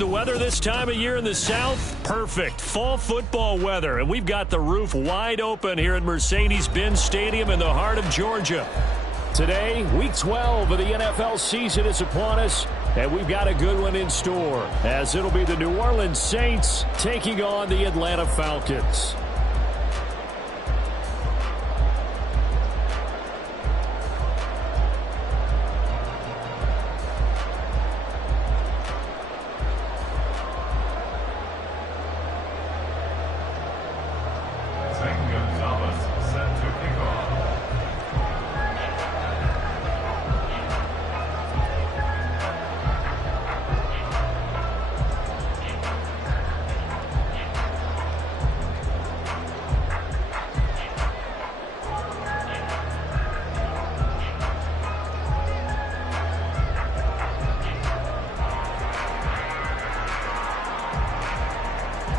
The weather this time of year in the South, perfect. Fall football weather, and we've got the roof wide open here at Mercedes-Benz Stadium in the heart of Georgia. Today, Week 12 of the NFL season is upon us, and we've got a good one in store, as it'll be the New Orleans Saints taking on the Atlanta Falcons.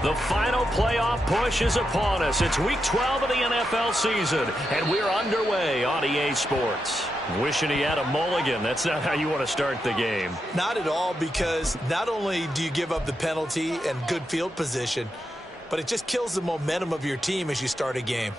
The final playoff push is upon us. It's Week 12 of the NFL season, and we're underway on EA Sports. Wishing he had a mulligan. That's not how you want to start the game. Not at all, because not only do you give up the penalty and good field position, but it just kills the momentum of your team as you start a game.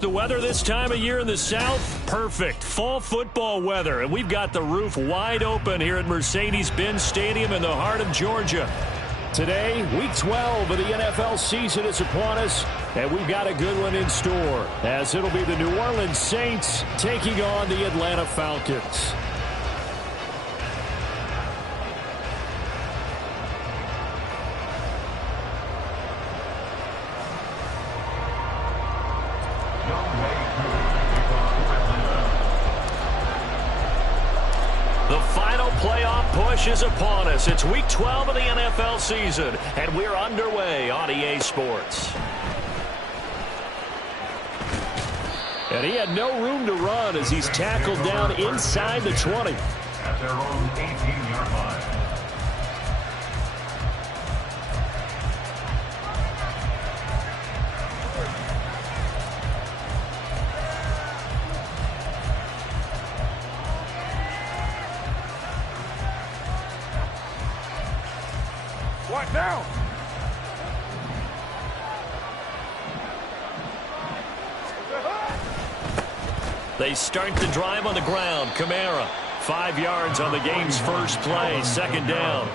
The weather this time of year in the South, perfect. Fall football weather, and we've got the roof wide open here at Mercedes-Benz Stadium in the heart of Georgia. Today, Week 12 of the NFL season is upon us, and we've got a good one in store, as it'll be the New Orleans Saints taking on the Atlanta Falcons. The final playoff push is upon us. It's Week 12 of the NFL season, and we're underway on EA Sports. And he had no room to run as he's tackled down inside the 20. At their own 18-yard line. What now? They start the drive on the ground. Kamara, 5 yards on the game's first play, second down.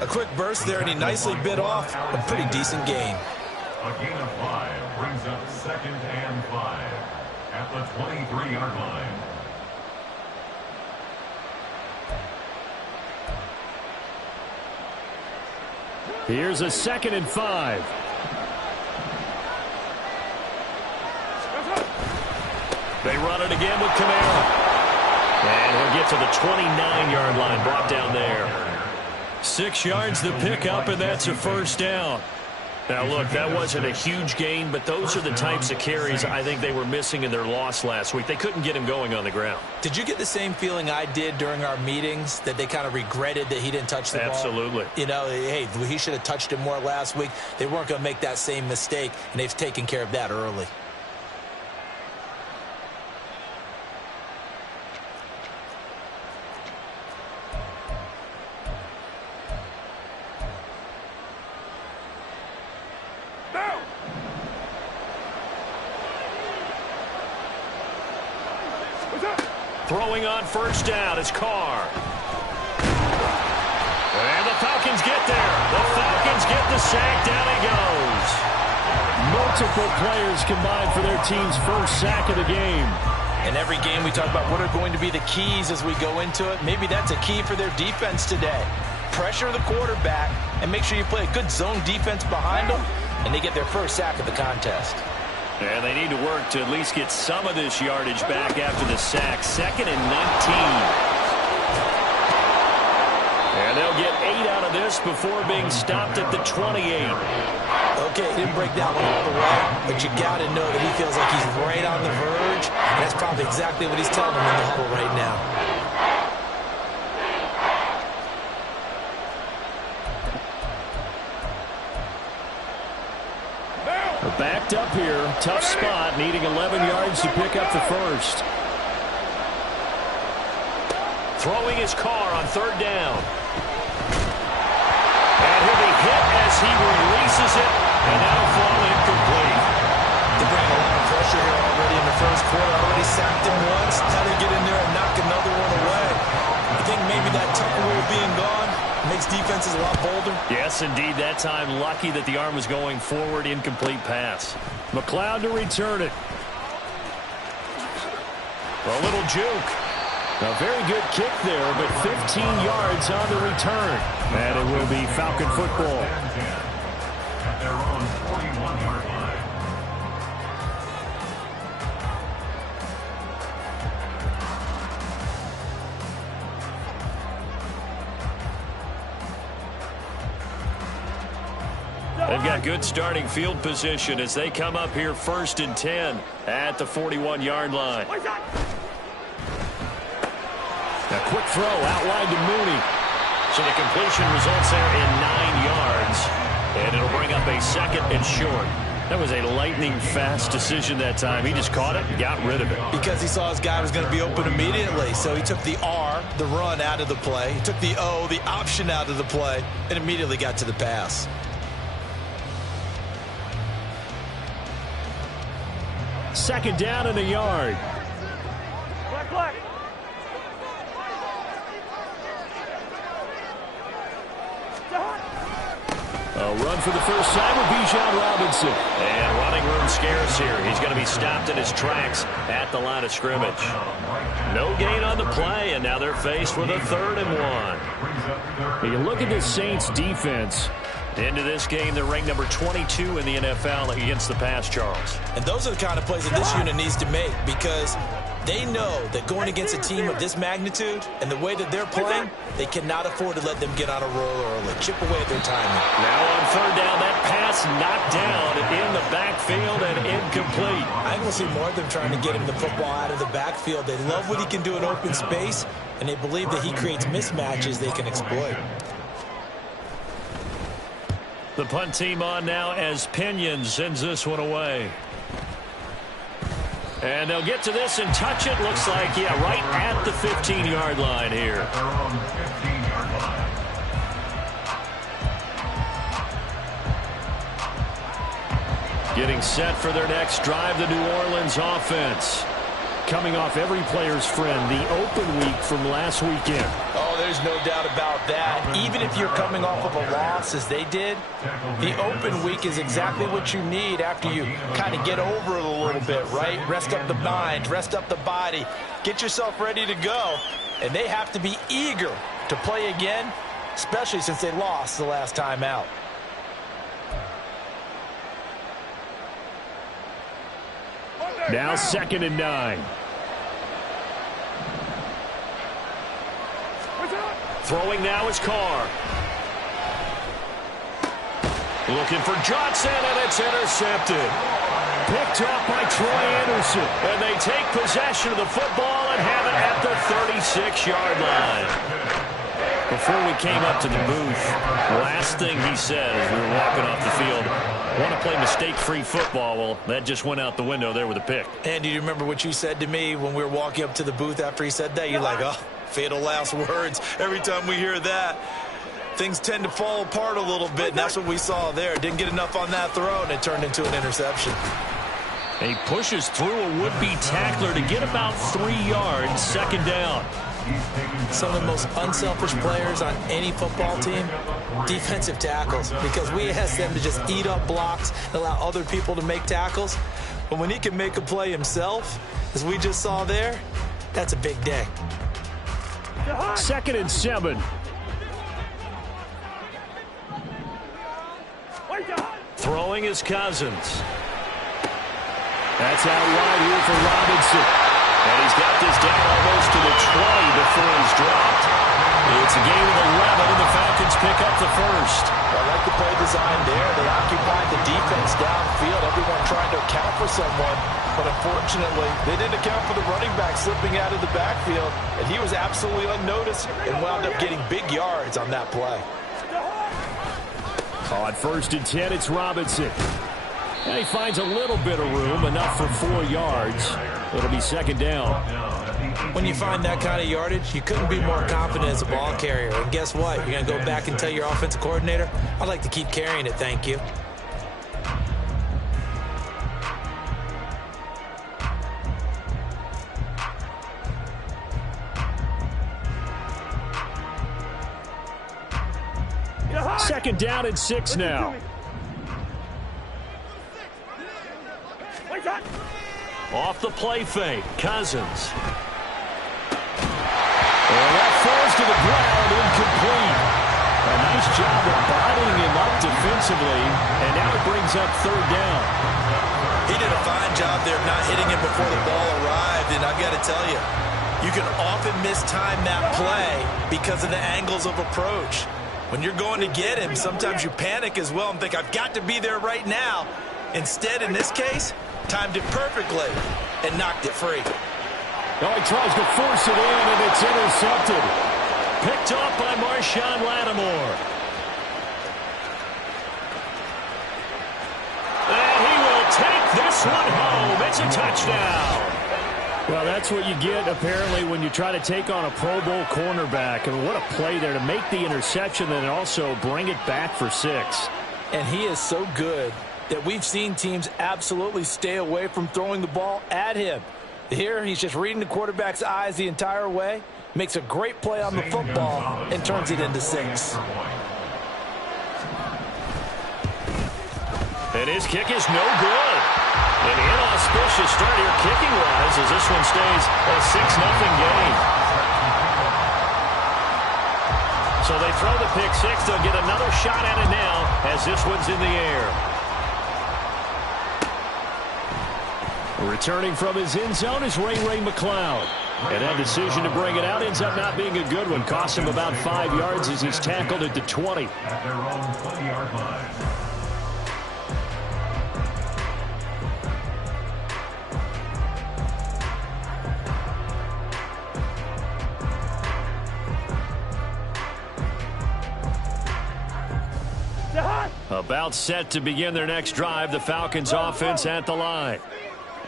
A quick burst there, and he nicely bit off a pretty decent gain. A gain of 5 brings up 2nd and 5 at the 23-yard line. Here's a 2nd and 5. They run it again with Kamara. And he'll get to the 29-yard line, brought down there. 6 yards the pickup, and that's a first down. Now, look, that wasn't a huge gain, but those are the types of carries I think they were missing in their loss last week. They couldn't get him going on the ground. Did you get the same feeling I did during our meetings, that they kind of regretted that he didn't touch the ball? Absolutely. You know, hey, he should have touched it more last week. They weren't going to make that same mistake, and they've taken care of that early. Throwing on first down is Carr. And the Falcons get there. The Falcons get the sack. Down he goes. Multiple players combined for their team's first sack of the game. In every game we talk about what are going to be the keys as we go into it. Maybe that's a key for their defense today. Pressure the quarterback and make sure you play a good zone defense behind them, and they get their first sack of the contest. And they need to work to at least get some of this yardage back after the sack. 2nd and 19. And they'll get 8 out of this before being stopped at the 28. Okay, he didn't break that one all the way, but you got to know that he feels like he's right on the verge. And that's probably exactly what he's telling them in the huddle right now. Backed up here, tough spot, needing 11 yards to pick up the first. Throwing his Carr on 3rd down. And he'll be hit as he releases it, and that'll fall incomplete. They're bringing a lot of pressure here already in the first quarter. Already sacked him once. Now they get in there and knock another one away. I think maybe that Tucker rule being gone makes defenses a lot bolder. Yes, indeed. That time, lucky that the arm was going forward. Incomplete pass. McLeod to return it. A little juke. A very good kick there, but 15 yards on the return. And it will be Falcon football. At their own 41-yard line. They've got good starting field position as they come up here 1st and 10 at the 41-yard line. A quick throw outlined to Mooney. So the completion results there in 9 yards. And it'll bring up a 2nd and short. That was a lightning-fast decision that time. He just caught it and got rid of it. Because he saw his guy was going to be open immediately. So he took the R, the run, out of the play. He took the O, the option, out of the play, and immediately got to the pass. Second down and a yard. Black. A run for the first time with Bijan Robinson. And running room scarce here. He's going to be stopped in his tracks at the line of scrimmage. No gain on the play, and now they're faced with a 3rd and 1. You look at the Saints defense. Into this game, they're ranked number 22 in the NFL against the pass, Charles. And those are the kind of plays that this unit needs to make, because They know that going against a team of this magnitude and the way that they're playing, they cannot afford to let them get on a roll or chip away at their timing. Now on third down, that pass knocked down in the backfield and incomplete. I will see more of them trying to get him the football out of the backfield. They love what he can do in open space, and they believe that he creates mismatches they can exploit. The punt team on now as Pinion sends this one away. And they'll get to this and touch it. Looks like, yeah, right at the 15-yard line here. They're on the 15-yard line. Getting set for their next drive, the New Orleans offense. Coming off every player's friend, the open week from last weekend. Oh, there's no doubt about that. Even if you're coming off of a loss as they did, the open week is exactly what you need after you kind of get over it a little bit, right? Rest up the mind, rest up the body, get yourself ready to go. And they have to be eager to play again, especially since they lost the last time out. Now 2nd and 9. Throwing now is Carr. Looking for Johnson, and it's intercepted. Picked up by Troy Anderson. And they take possession of the football and have it at the 36-yard line. Before we came up to the booth, last thing he said as we were walking off the field, want to play mistake-free football. Well, that just went out the window there with a pick. And do you remember what you said to me when we were walking up to the booth after he said that? You're like, oh, fatal last words. Every time we hear that, things tend to fall apart a little bit, and that's what we saw there. Didn't get enough on that throw, and it turned into an interception. He pushes through a would-be tackler to get about 3 yards, 2nd down. Some of the most unselfish players on any football team, defensive tackles, because we ask them to just eat up blocks, allow other people to make tackles. But when he can make a play himself, as we just saw there, that's a big day. 2nd and 7. Throwing is Cousins. That's out wide here for Robinson. And he's got this down almost to the 20 before he's dropped. It's a gain of 11, and the Falcons pick up the first. I like the play design there. They occupied the defense downfield, everyone trying to account for someone. But unfortunately, they didn't account for the running back slipping out of the backfield, and he was absolutely unnoticed and wound up getting big yards on that play. On 1st and 10, it's Robinson. And he finds a little bit of room, enough for 4 yards. It'll be 2nd down. When you find that kind of yardage, you couldn't be more confident as a ball carrier. And guess what? You're going to go back and tell your offensive coordinator, I'd like to keep carrying it, thank you. Second down and 6 now. Off the play fake, Cousins. And that falls to the ground, incomplete. A nice job of bottling him up defensively, and now it brings up 3rd down. He did a fine job there of not hitting him before the ball arrived, and I've got to tell you, you can often mistime that play because of the angles of approach. When you're going to get him, sometimes you panic as well and think, I've got to be there right now. Instead, in this case, timed it perfectly and knocked it free. Now he tries to force it in, and it's intercepted. Picked off by Marshawn Lattimore. And he will take this one home. It's a touchdown. Well, that's what you get, apparently, when you try to take on a Pro Bowl cornerback. I mean, what a play there to make the interception and also bring it back for 6. And he is so good that we've seen teams absolutely stay away from throwing the ball at him. Here, he's just reading the quarterback's eyes the entire way, makes a great play on the football, and turns it into 6. And his kick is no good. An inauspicious start here kicking-wise as this one stays a 6-0 game. So they throw the pick 6. They'll get another shot at it now as this one's in the air. Returning from his end zone is Ray McCloud. And that decision to bring it out ends up not being a good one. Cost him about 5 yards as he's tackled at the 20. At their own 20-yard line. About set to begin their next drive, the Falcons offense at the line.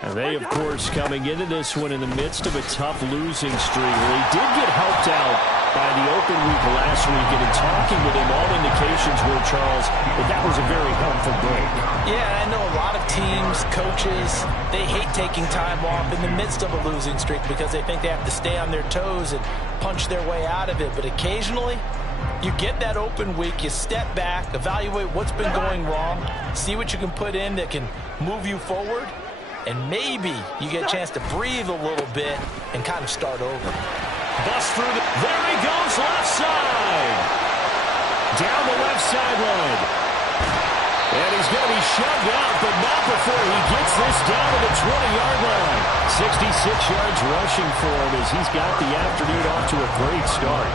And they, of course, coming into this one in the midst of a tough losing streak. Well, he did get helped out by the open week last week, and in talking with him, all indications were, Charles, that was a very helpful break. Yeah, I know a lot of teams, coaches, they hate taking time off in the midst of a losing streak because they think they have to stay on their toes and punch their way out of it. But occasionally, you get that open week, you step back, evaluate what's been going wrong, see what you can put in that can move you forward, and maybe you get a chance to breathe a little bit and kind of start over. Bust through there he goes, left side. Down the left sideline. And he's going to be shoved out, but not before he gets this down to the 20-yard line. 66 yards rushing for him as he's got the afternoon off to a great start.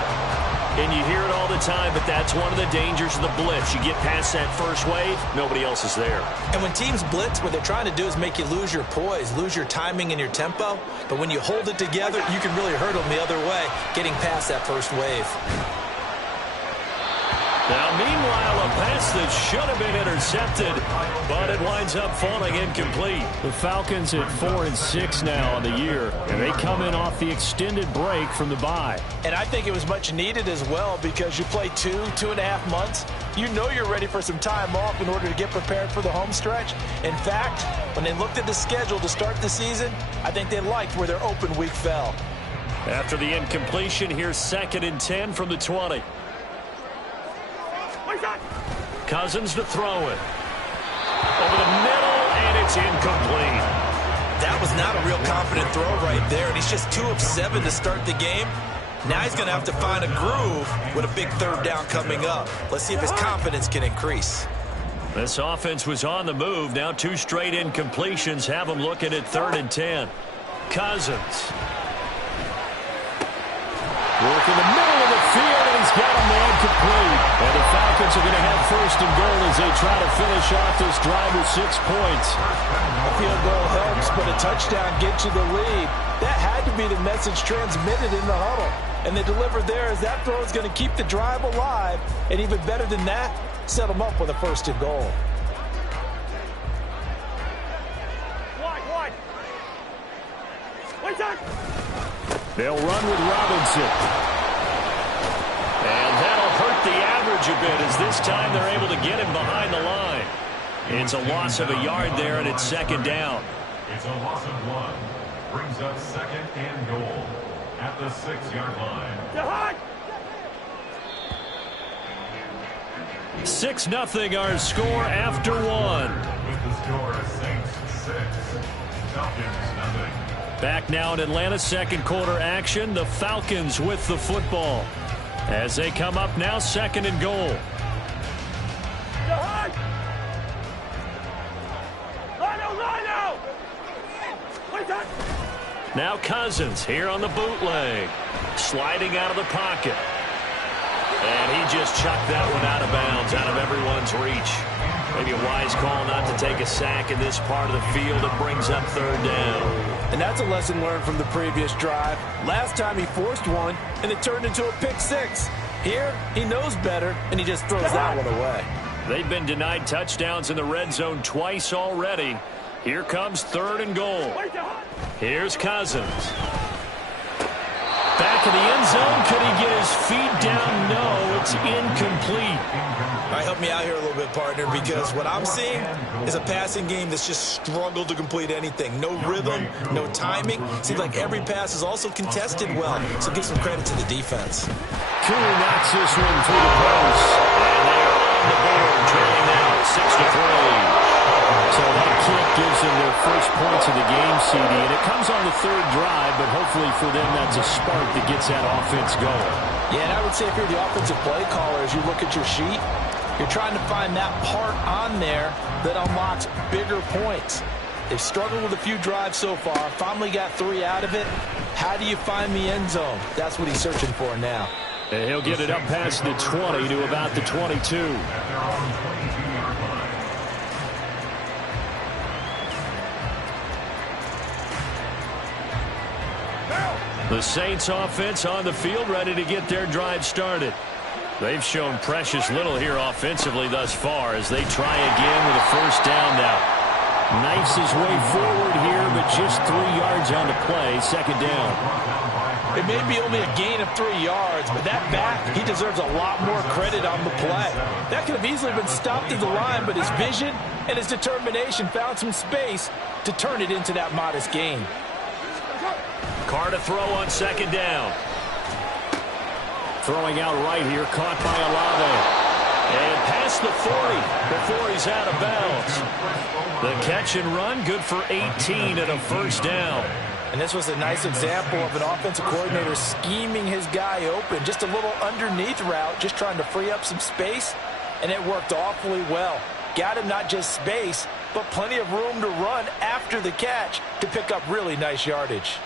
And you hear it all the time, but that's one of the dangers of the blitz. You get past that first wave, nobody else is there. And when teams blitz, what they're trying to do is make you lose your poise, lose your timing and your tempo. But when you hold it together, you can really hurt them the other way, getting past that first wave. Now, meanwhile, a pass that should have been intercepted, but it winds up falling incomplete. The Falcons at 4-6 now on the year, and they come in off the extended break from the bye. And I think it was much needed as well because you play 2.5 months. You know you're ready for some time off in order to get prepared for the home stretch. In fact, when they looked at the schedule to start the season, I think they liked where their open week fell. After the incompletion, here's 2nd and 10 from the 20. Cousins to throw it. Over the middle, and it's incomplete. That was not a real confident throw right there, and he's just 2 of 7 to start the game. Now he's going to have to find a groove with a big 3rd down coming up. Let's see if his confidence can increase. This offense was on the move. Now 2 straight incompletions have them looking at 3rd and 10. Cousins. Work in the middle of the field, and he's got a man complete. And the Falcons are going to have 1st and goal as they try to finish off this drive with 6 points. A field goal helps, but a touchdown gets you the lead. That had to be the message transmitted in the huddle. And they delivered there as that throw is going to keep the drive alive. And even better than that, set them up with a 1st and goal. Wide. Wait, Zach. They'll run with Robinson. And that'll hurt the average a bit as this time they're able to get him behind the line. It's a loss of a yard there, and it's 2nd down. It's a loss of 1. Brings up 2nd and goal at the 6-yard line. 6-0 our score after 1. With the score, Saints 6, Falcons 0. Back now in Atlanta, 2nd quarter action. The Falcons with the football as they come up now 2nd and goal. Now Cousins here on the bootleg. Sliding out of the pocket. And he just chucked that one out of bounds, out of everyone's reach. Maybe a wise call not to take a sack in this part of the field. It brings up 3rd down. And that's a lesson learned from the previous drive. Last time he forced one, and it turned into a pick 6. Here, he knows better, and he just throws that one away. They've been denied touchdowns in the red zone twice already. Here comes 3rd and goal. Here's Cousins. Back in the end zone. Could he get his feet down? No, it's incomplete. All right, help me out here a little bit, partner, because what I'm seeing is a passing game that's just struggled to complete anything. No rhythm, no timing. Seems like every pass is also contested well, so give some credit to the defense. Cooley knocks this one through the post. And they are on the board, trailing now 6-3. So that kick gives them their first points of the game, CD, and it comes on the 3rd drive, but hopefully for them that's a spark that gets that offense going. Yeah, and I would say if you're the offensive play caller, as you look at your sheet, you're trying to find that part on there that unlocks bigger points. They've struggled with a few drives so far. Finally got 3 out of it. How do you find the end zone? That's what he's searching for now. And he'll get it up past the 20 to about the 22. The Saints offense on the field, ready to get their drive started. They've shown precious little here offensively thus far as they try again with a first down now. Knifes his way forward here, but just 3 yards on the play, second down. It may be only a gain of 3 yards, but that back, he deserves a lot more credit on the play. That could have easily been stopped at the line, but his vision and his determination found some space to turn it into that modest gain. Carr to throw on second down. Throwing out right here, caught by Olave. And past the 40 before he's out of bounds. The catch and run, good for 18 and a first down. And this was a nice example of an offensive coordinator scheming his guy open. Just a little underneath route, just trying to free up some space. And it worked awfully well. Got him not just space, but plenty of room to run after the catch to pick up really nice yardage.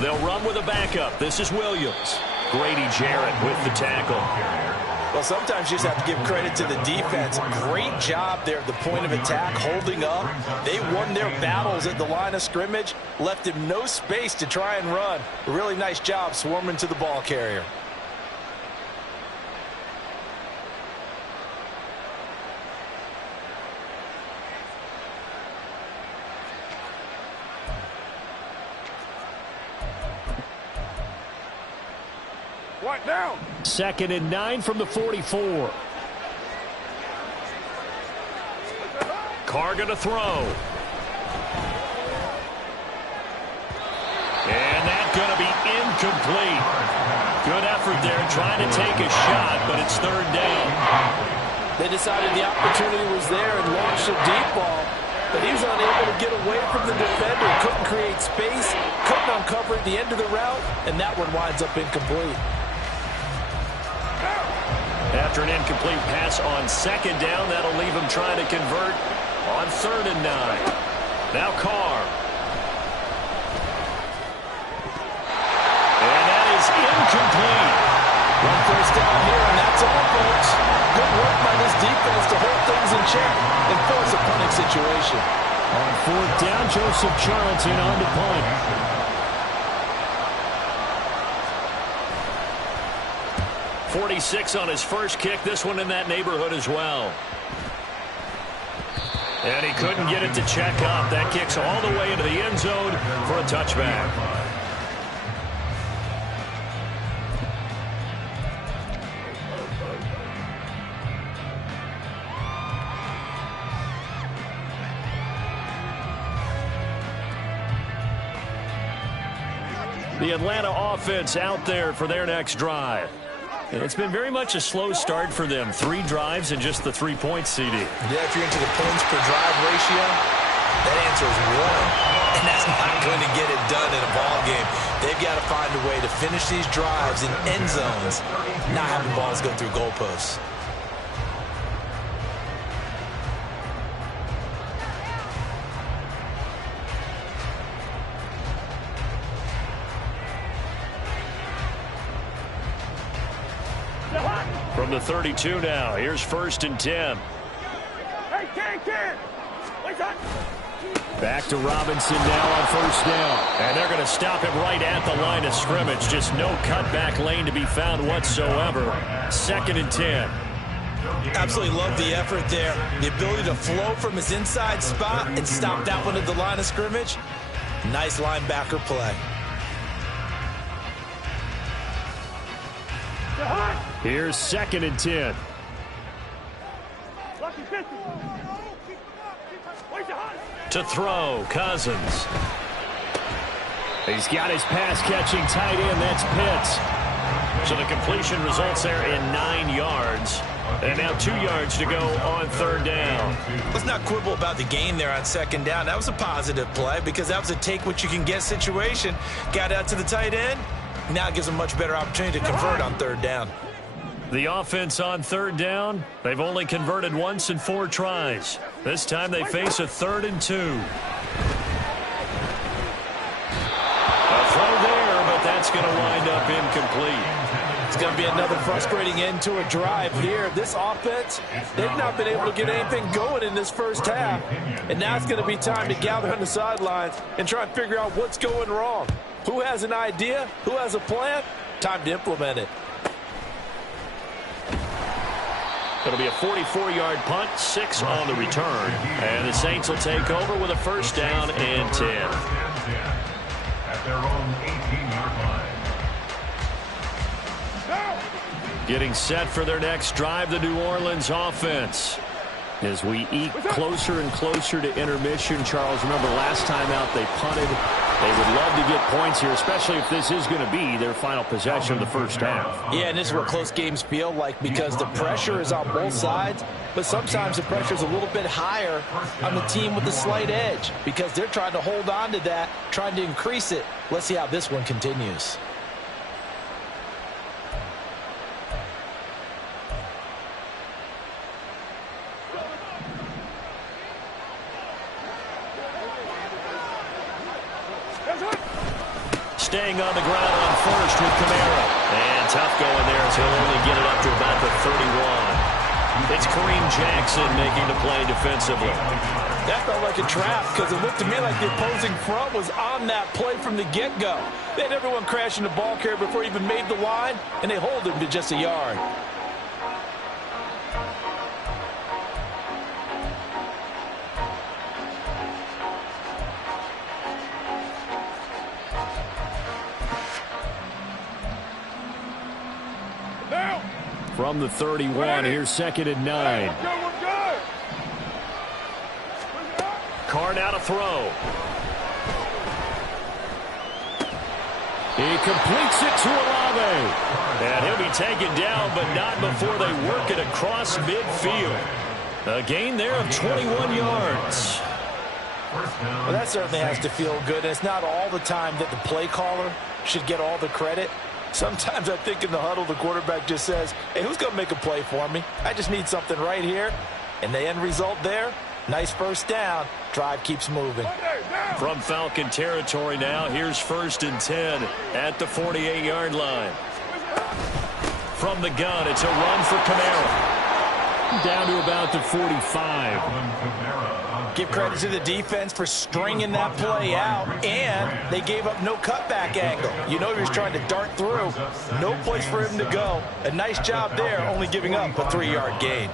They'll run with a backup. This is Williams. Grady Jarrett with the tackle. Well, sometimes you just have to give credit to the defense. Great job there at the point of attack, holding up. They won their battles at the line of scrimmage, left him no space to try and run. A really nice job swarming to the ball carrier. What down? 2nd and 9 from the 44. Carr gonna throw. And that's gonna be incomplete. Good effort there trying to take a shot, but it's third down. They decided the opportunity was there and launched a deep ball, but he was unable to get away from the defender. Couldn't create space, couldn't uncover at the end of the route, and that one winds up incomplete. After an incomplete pass on second down, that'll leave him trying to convert on 3rd and 9. Now Carr. And that is incomplete. One first down here, and that's all, folks. Good work by this defense to hold things in check and force a punting situation. On 4th down, Joseph Charlton on to punt. .46 on his first kick. This one in that neighborhood as well. And he couldn't get it to check up. That kicks all the way into the end zone for a touchback. The Atlanta offense out there for their next drive. And it's been very much a slow start for them. 3 drives and just the 3 points, CD. Yeah, if you're into the points per drive ratio, that answer is 1. And that's not going to get it done in a ball game. They've got to find a way to finish these drives in end zones, not having balls go through goalposts. From the 32 now, here's 1st and 10. Hey, kid! Wait up! Back to Robinson now on 1st down. And they're going to stop him right at the line of scrimmage. Just no cutback lane to be found whatsoever. 2nd and 10. Absolutely love the effort there. The ability to flow from his inside spot and stop that one at the line of scrimmage. Nice linebacker play. Here's 2nd and 10. To throw, Cousins. He's got his pass-catching tight end. That's Pitts. So the completion results there in 9 yards. And now 2 yards to go on third down. Let's not quibble about the gain there on second down. That was a positive play because that was a take-what-you-can-get situation. Got out to the tight end. Now it gives them a much better opportunity to convert on third down. The offense on third down, they've only converted once in 4 tries. This time they face a 3rd and 2. A throw there, but that's going to wind up incomplete. It's going to be another frustrating end to a drive here. This offense, they've not been able to get anything going in this first half. And now it's going to be time to gather on the sidelines and try and figure out what's going wrong. Who has an idea? Who has a plan? Time to implement it. It'll be a 44-yard punt, 6 on the return. And the Saints will take over with a first down and 10. At their own 18-yard line. Getting set for their next drive, the New Orleans offense. As we eke closer and closer to intermission, Charles, remember last time out they punted. They would love to get points here, especially if this is going to be their final possession of the first half. Yeah, and this is what close games feel like because the pressure is on both sides, but sometimes the pressure is a little bit higher on the team with the slight edge because they're trying to hold on to that, trying to increase it. Let's see how this one continues. Staying on the ground on first with Kamara. And tough going there as he'll only get it up to about the 31. It's Kareem Jackson making the play defensively. That felt like a trap because it looked to me like the opposing front was on that play from the get-go. They had everyone crashing the ball carrier before he even made the line, and they hold him to just a yard. From the 31, here's 2nd and 9. Carr now to throw. He completes it to Olave. And he'll be taken down, but not before they work it across midfield. A gain there of 21 yards. Well, that certainly has to feel good. And it's not all the time that the play caller should get all the credit. Sometimes I think in the huddle, the quarterback just says, hey, who's going to make a play for me? I just need something right here. And the end result there, nice first down. Drive keeps moving. From Falcon territory now, here's 1st and 10 at the 48-yard line. From the gun, it's a run for Kamara. Down to about the 45. Give credit to the defense for stringing that play out, and they gave up no cutback angle. You know he was trying to dart through. No place for him to go. A nice job there, only giving up a 3-yard gain.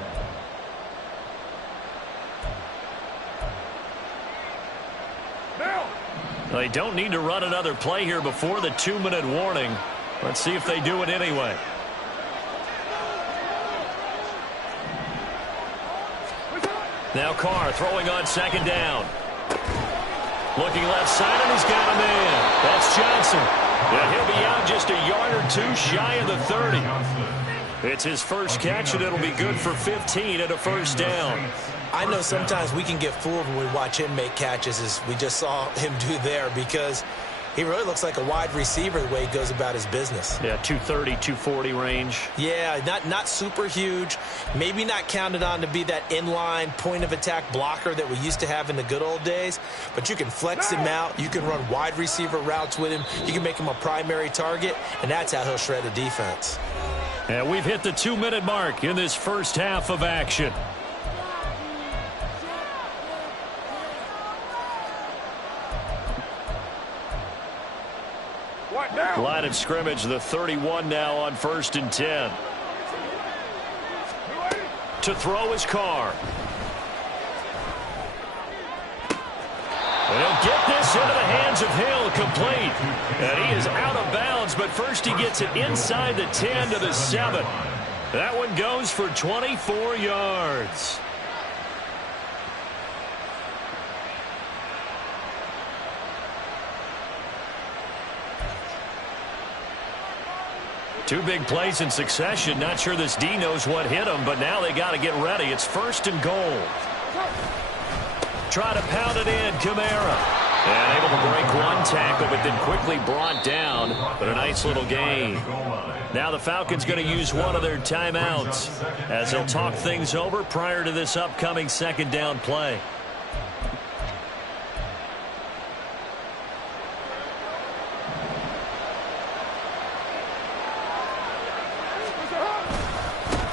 They don't need to run another play here before the 2-minute warning. Let's see if they do it anyway. Now Carr throwing on 2nd down. Looking left side, and he's got a man. That's Johnson. And he'll be out just a yard or 2 shy of the 30. It's his first catch, and it'll be good for 15 and a first down. I know sometimes we can get fooled when we watch him make catches, as we just saw him do there, because he really looks like a wide receiver the way he goes about his business. Yeah, 230, 240 range. Yeah, not super huge. Maybe not counted on to be that inline point-of-attack blocker that we used to have in the good old days. But you can flex him out. You can run wide receiver routes with him. You can make him a primary target, and that's how he'll shred a defense. And we've hit the 2-minute mark in this first half of action. Line of scrimmage, the 31 now on 1st and 10. To throw his Carr. And he'll get this into the hands of Hill, complete. And he is out of bounds, but first he gets it inside the 10 to the 7. That one goes for 24 yards. Two big plays in succession. Not sure this D knows what hit him, but now they got to get ready. It's 1st and goal. Try to pound it in, Kamara. And able to break one tackle, but then quickly brought down. But a nice little gain. Now the Falcons going to use one of their timeouts as they'll talk things over prior to this upcoming 2nd down play.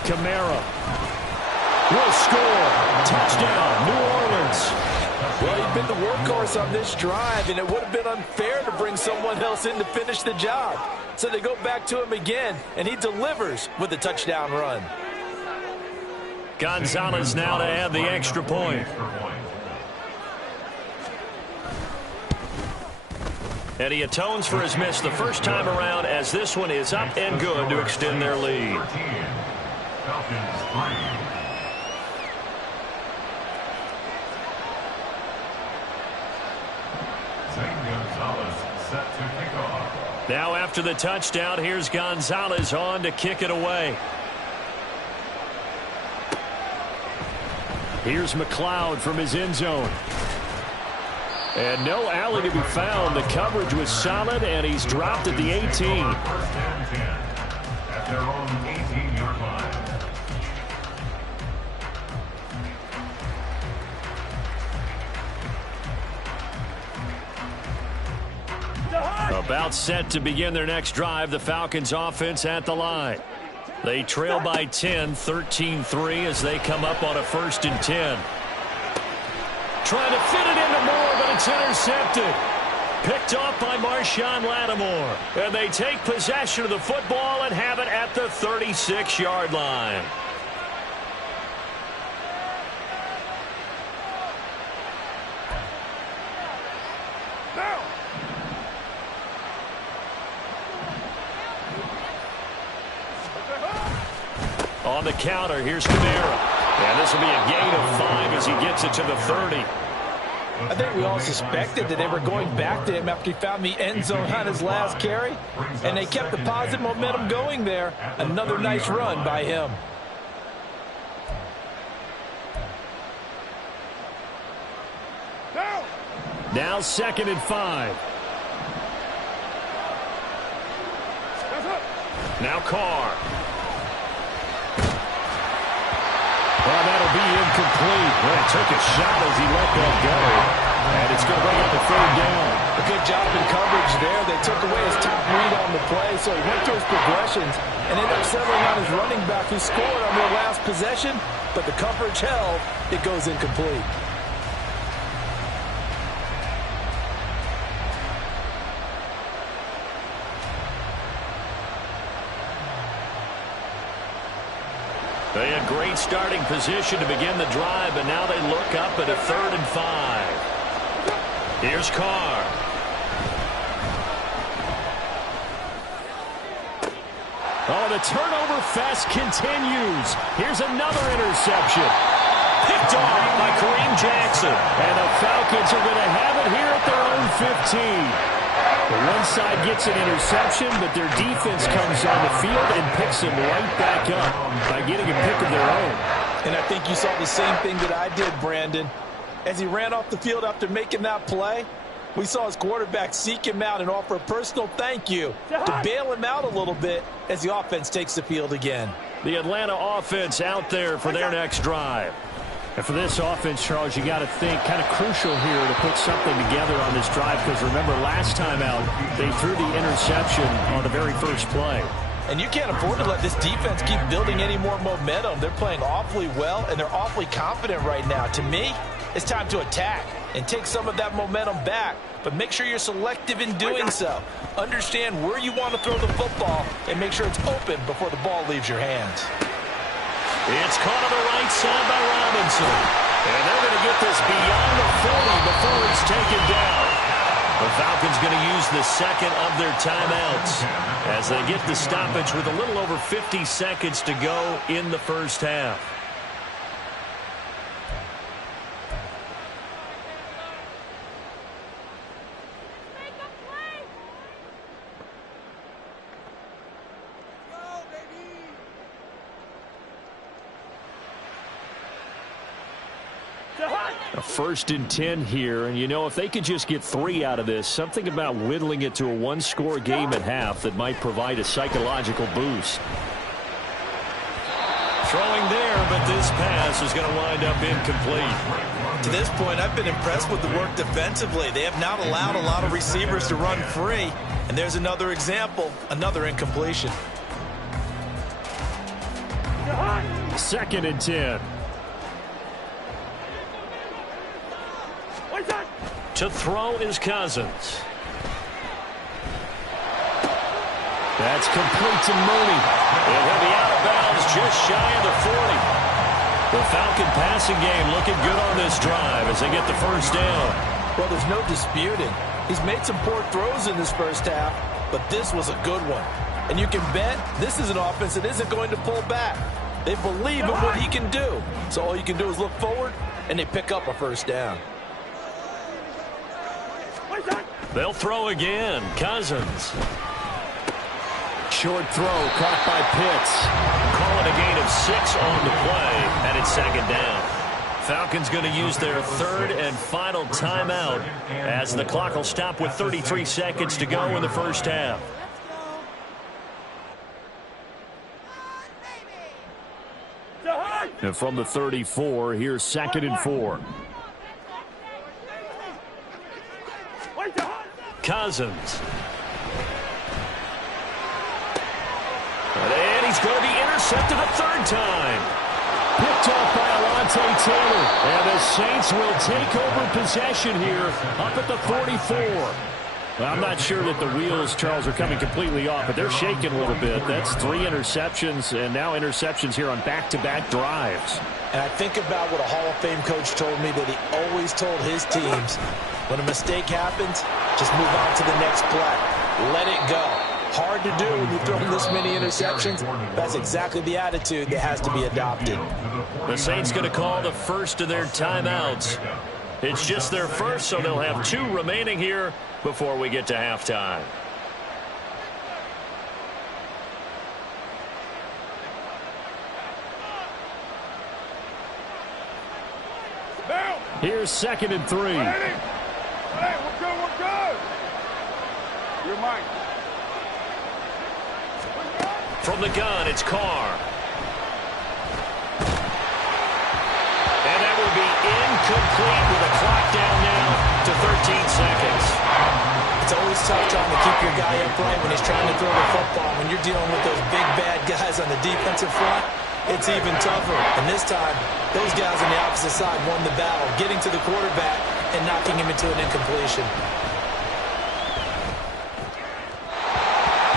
Kamara will score. Touchdown, New Orleans. Well, he'd been the workhorse on this drive, and it would have been unfair to bring someone else in to finish the job. So they go back to him again, and he delivers with a touchdown run. Gonzalez now to add the extra point. And he atones for his miss the first time around, as this one is up and good to extend their lead. Falcons 3. Set to kick off. Now after the touchdown, here's Gonzalez on to kick it away. Here's McLeod from his end zone. And no alley to be found. The coverage was solid, and he's dropped at the 18. 1st and 10 at their own 18-yard line. About set to begin their next drive, the Falcons offense at the line. They trail by 10, 13-3 as they come up on a 1st and 10. Trying to fit it into Moore, but it's intercepted. Picked off by Marshawn Lattimore. And they take possession of the football and have it at the 36-yard line. On the counter, here's Kamara. And this will be a gain of 5 as he gets it to the 30. I think we all suspected that they were going back to him after he found the end zone on his last carry. And they kept the positive momentum going there. Another nice run by him. Now 2nd and 5. Now Carr. Well, that'll be incomplete. Well, it took a shot as he let that go. And it's going to bring up a 3rd down. A good job in coverage there. They took away his top read on the play, so he went to his progressions and ended up settling on his running back who scored on their last possession, but the coverage held. It goes incomplete. They had great starting position to begin the drive, but now they look up at a 3rd and 5. Here's Carr. Oh, the turnover fest continues. Here's another interception. Picked off by Kareem Jackson. And the Falcons are going to have it here at their own 15. The one side gets an interception, but their defense comes on the field and picks them right back up by getting a pick of their own. And I think you saw the same thing that I did, Brandon. As he ran off the field after making that play, we saw his quarterback seek him out and offer a personal thank you to bail him out a little bit as the offense takes the field again. The Atlanta offense out there for their next drive. And for this offense, Charles, you got to think kind of crucial here to put something together on this drive, because remember last time out they threw the interception on the very first play. And you can't afford to let this defense keep building any more momentum. They're playing awfully well, and they're awfully confident right now. To me, it's time to attack and take some of that momentum back, but make sure you're selective in doing so. Understand where you want to throw the football and make sure it's open before the ball leaves your hands. It's caught on the right side by Robinson. And they're going to get this beyond the 40 before it's taken down. The Falcons going to use the 2nd of their timeouts as they get the stoppage with a little over 50 seconds to go in the first half. A 1st and 10 here, and you know, if they could just get 3 out of this, something about whittling it to a 1-score game at half that might provide a psychological boost. Throwing there, but this pass is going to wind up incomplete. To this point, I've been impressed with the work defensively. They have not allowed a lot of receivers to run free, and there's another example, another incompletion. 2nd and 10. To throw is Cousins. That's complete to Mooney. And he'll be out of bounds just shy of the 40. The Falcon passing game looking good on this drive as they get the first down. Well, there's no disputing. He's made some poor throws in this first half, but this was a good one. And you can bet this is an offense that isn't going to pull back. They believe in what he can do. So all you can do is look forward, and they pick up a first down. They'll throw again. Cousins. Short throw caught by Pitts. Call it a gain of 6 on the play, and it's 2nd down. Falcons going to use their 3rd and final timeout as the clock will stop with 33 seconds to go in the first half. And from the 34, here's 2nd and 4. Cousins. And he's going to be intercepted a 3rd time. Picked off by Alontae Taylor. And the Saints will take over possession here up at the 44. Well, I'm not sure that the wheels, Charles, are coming completely off, but they're shaking a little bit. That's 3 interceptions, and now interceptions here on back-to-back drives. And I think about what a Hall of Fame coach told me that he always told his teams, when a mistake happens, just move on to the next play. Let it go. Hard to do when you throw this many interceptions. That's exactly the attitude that has to be adopted. The Saints going to call the first of their timeouts. It's just their first, so they'll have 2 remaining here before we get to halftime. Here's 2nd and 3. We're good. You're mine. From the gun, it's Carr. And that will be incomplete with a clock down now to 13 seconds. It's always tough trying to keep your guy upright when he's trying to throw the football. When you're dealing with those big, bad guys on the defensive front, it's even tougher. And this time, those guys on the opposite side won the battle, getting to the quarterback and knocking him into an incompletion.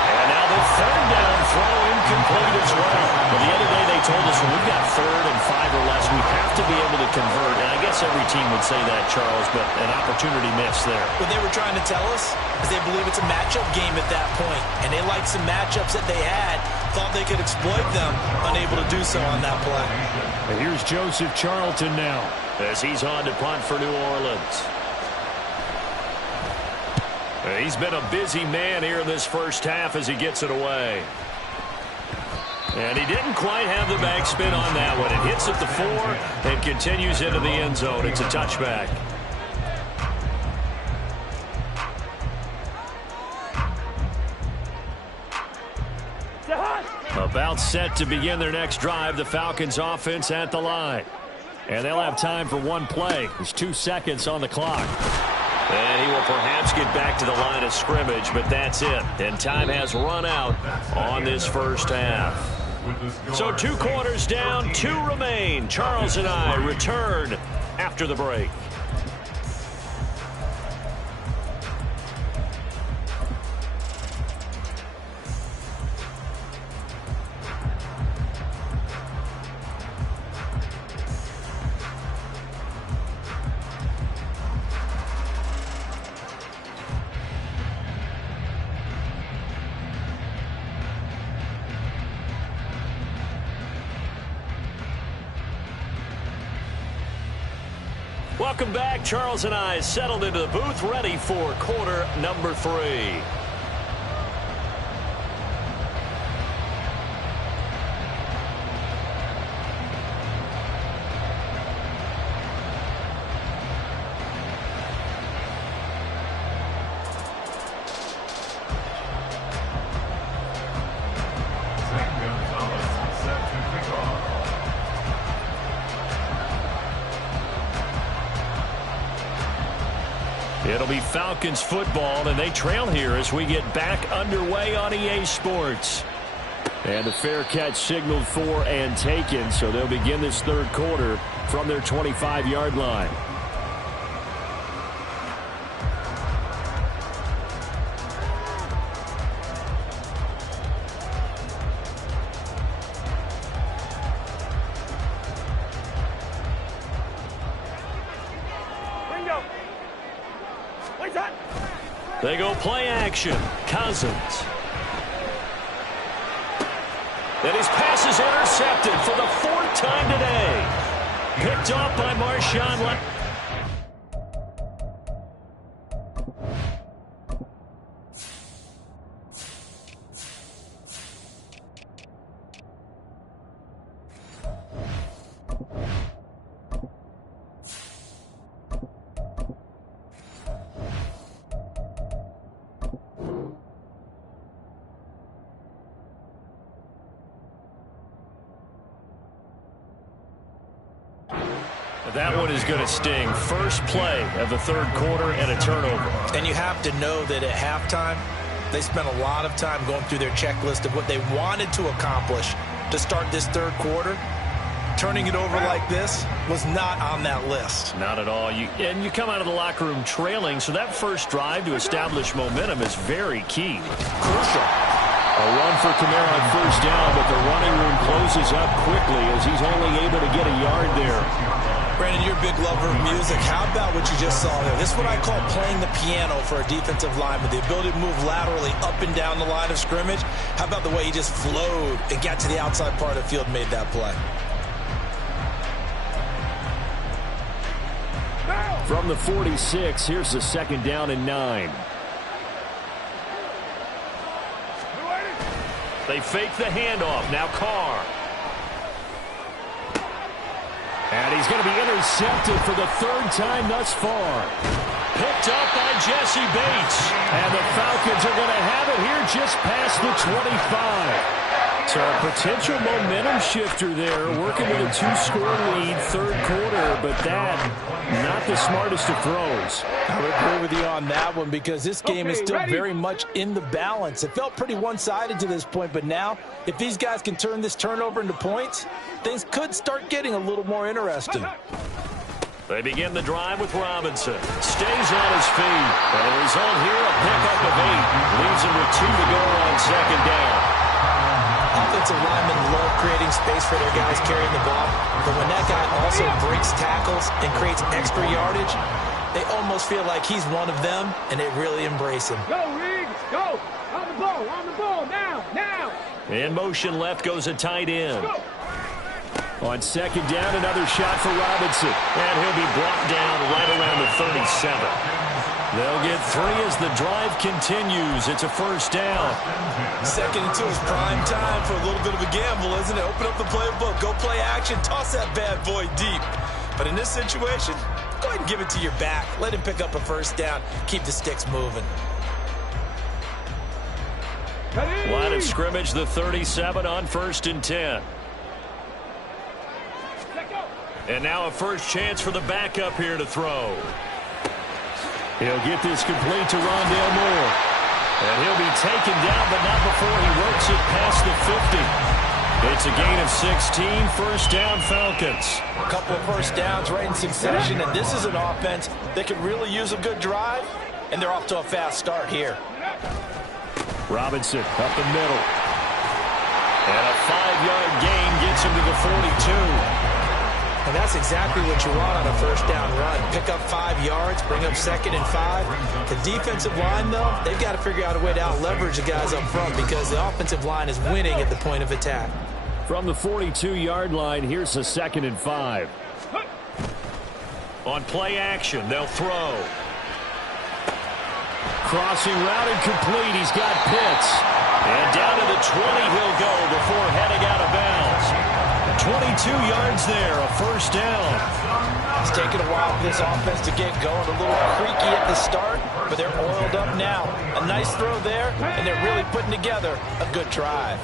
And now the 3rd down throw incomplete as well. But the other day they told us when we've got 3rd and 5 or less, we have to be able to convert. And I guess every team would say that, Charles, but an opportunity missed there. What they were trying to tell us is they believe it's a matchup game at that point. And they liked some matchups that they had, thought they could exploit them, unable to do so on that play. And here's Joseph Charlton now as he's on to punt for New Orleans. He's been a busy man here in this first half as he gets it away. And he didn't quite have the backspin on that one. It hits at the 4 and continues into the end zone. It's a touchback. About set to begin their next drive, the Falcons offense at the line. And they'll have time for 1 play. There's 2 seconds on the clock. And he will perhaps get back to the line of scrimmage, but that's it. And time has run out on this first half. So 2 quarters down, 2 remain. Charles and I return after the break. Welcome back. Charles and I settled into the booth, ready for quarter number 3. It'll be Falcons football, and they trail here as we get back underway on EA Sports. And the fair catch signaled for and taken, so they'll begin this third quarter from their 25-yard line. They go play action. Cousins. And his pass is intercepted for the fourth time today. Picked off by Marshawn. That one is going to sting. First play of the third quarter and a turnover. And you have to know that at halftime, they spent a lot of time going through their checklist of what they wanted to accomplish to start this third quarter. Turning it over like this was not on that list. Not at all. And you come out of the locker room trailing, so that first drive to establish momentum is very key. Crucial. A run for Kamara on first down, but the running room closes up quickly as he's only able to get a yard there. Brandon, you're a big lover of music. How about what you just saw there? This is what I call playing the piano for a defensive lineman. The ability to move laterally up and down the line of scrimmage. How about the way he just flowed and got to the outside part of the field and made that play? From the 46, here's the second down and 9. They fake the handoff. Now Carr. And he's going to be intercepted for the third time thus far. Picked up by Jesse Bates. And the Falcons are going to have it here just past the 25. So a potential momentum shifter there, working with a 2-score lead, third quarter, but that, not the smartest of throws. I would agree with you on that one because this game is still very much in the balance. It felt pretty one-sided to this point, but now, if these guys can turn this turnover into points, things could start getting a little more interesting. They begin the drive with Robinson. Stays on his feet. And the result here, a pickup of 8. Leaves him with 2 to go on second down. Offensive linemen love creating space for their guys carrying the ball, but when that guy also breaks tackles and creates extra yardage, they almost feel like he's one of them, and they really embrace him. Go, Riggs, go! On the ball, now! In motion left goes a tight end. Go. On second down, another shot for Robinson, and he'll be brought down right around the 37. They'll get 3 as the drive continues. It's a first down. Second and 2 is prime time for a little bit of a gamble, isn't it? Open up the playbook, go play action, toss that bad boy deep. But in this situation, go ahead and give it to your back. Let him pick up a first down. Keep the sticks moving. Line of scrimmage, the 37 on 1st and 10. And now a first chance for the backup here to throw. He'll get this complete to Rondale Moore. And he'll be taken down, but not before he works it past the 50. It's a gain of 16, first down Falcons. A couple of first downs right in succession, and this is an offense that could really use a good drive, and they're off to a fast start here. Robinson up the middle. And a 5-yard gain gets him to the 42. And that's exactly what you want on a first down run. Pick up 5 yards, bring up 2nd and 5. The defensive line, though, they've got to figure out a way to out-leverage the guys up front because the offensive line is winning at the point of attack. From the 42-yard line, here's a 2nd and 5. On play action, they'll throw. Crossing route and complete. He's got Pitts. And down to the 20 he'll go before heading out of bounds. 22 yards there, a first down. It's taken a while for this offense to get going. A little creaky at the start, but they're oiled up now. A nice throw there, and they're really putting together a good drive.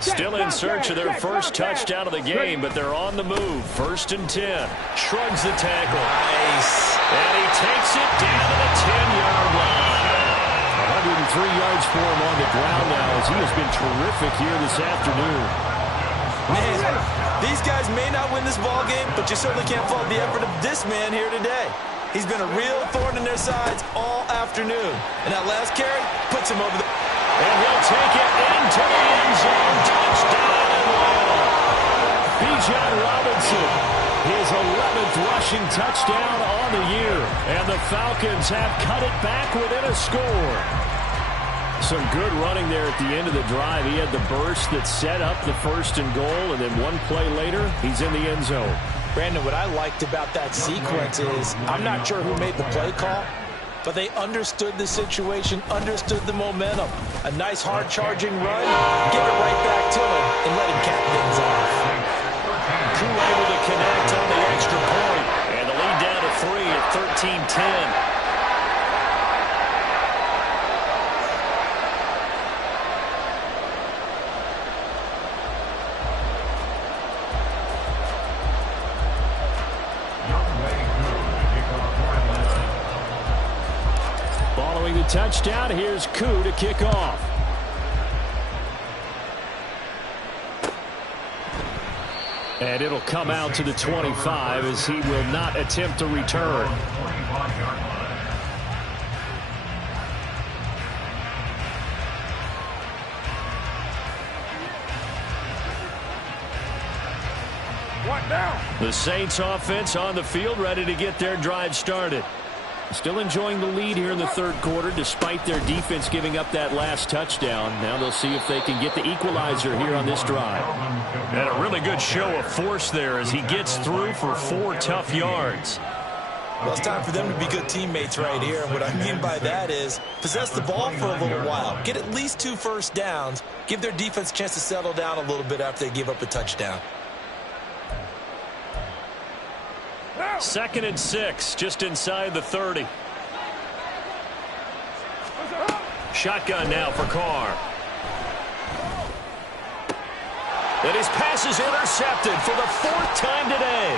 Still in search of their first touchdown of the game, but they're on the move. 1st and 10. Shrugs the tackle. Nice. And he takes it down to the 10-yard line. 103 yards for him on the ground now as he has been terrific here this afternoon. Man, these guys may not win this ball game, but you certainly can't fault the effort of this man here today. He's been a real thorn in their sides all afternoon. And that last carry puts him over the... And he'll take it into the end zone. Touchdown, Atlanta. Bijan Robinson, his 11th rushing touchdown on the year. And the Falcons have cut it back within a score. Some good running there at the end of the drive. He had the burst that set up the 1st and goal, and then one play later, he's in the end zone. Brandon, what I liked about that sequence is I'm not sure who made the play call, but they understood the situation, understood the momentum. A nice hard-charging run, give it right back to him, and let him cap things off. Crew able to connect on the extra point, and the lead down to 3 at 13-10. Following the touchdown, here's Koo to kick off. And it'll come out to the 25 as he will not attempt to return. The Saints offense on the field, ready to get their drive started. Still enjoying the lead here in the 3rd quarter despite their defense giving up that last touchdown. Now they'll see if they can get the equalizer here on this drive. And a really good show of force there as he gets through for 4 tough yards. Well, it's time for them to be good teammates right here. And what I mean by that is possess the ball for a little while. Get at least 2 first downs. Give their defense a chance to settle down a little bit after they give up a touchdown. 2nd and 6, just inside the 30. Shotgun now for Carr. And his pass is intercepted for the 4th time today.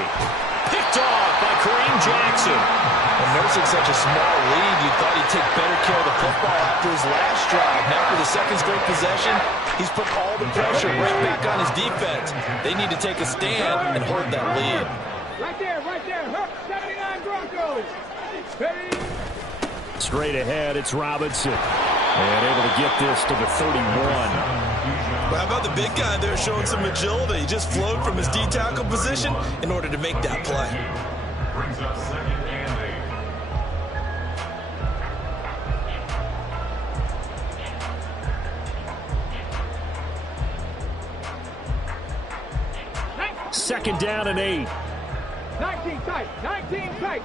Picked off by Kareem Jackson. And nursing such a small lead, you thought he'd take better care of the football after his last drive. Now for the 2nd straight possession, he's put all the pressure right back on his defense. They need to take a stand and hold that lead. Right there, right there. 79 Broncos. Ready? Straight ahead, it's Robinson. And able to get this to the 31. Well, how about the big guy there showing some agility? He just flowed from his D-tackle position in order to make that play. Brings up 2nd and 8. 2nd down and 8. 19 tight. 19 tight.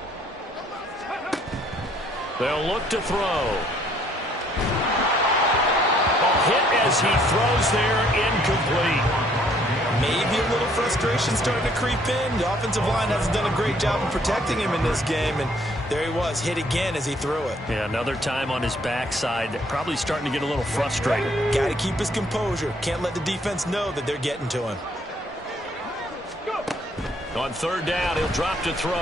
They'll look to throw. A hit as he throws there, incomplete. Maybe a little frustration starting to creep in. The offensive line hasn't done a great job of protecting him in this game, and there he was, hit again as he threw it. Yeah, another time on his backside, probably starting to get a little frustrated. Got to keep his composure. Can't let the defense know that they're getting to him. On 3rd down, he'll drop to throw.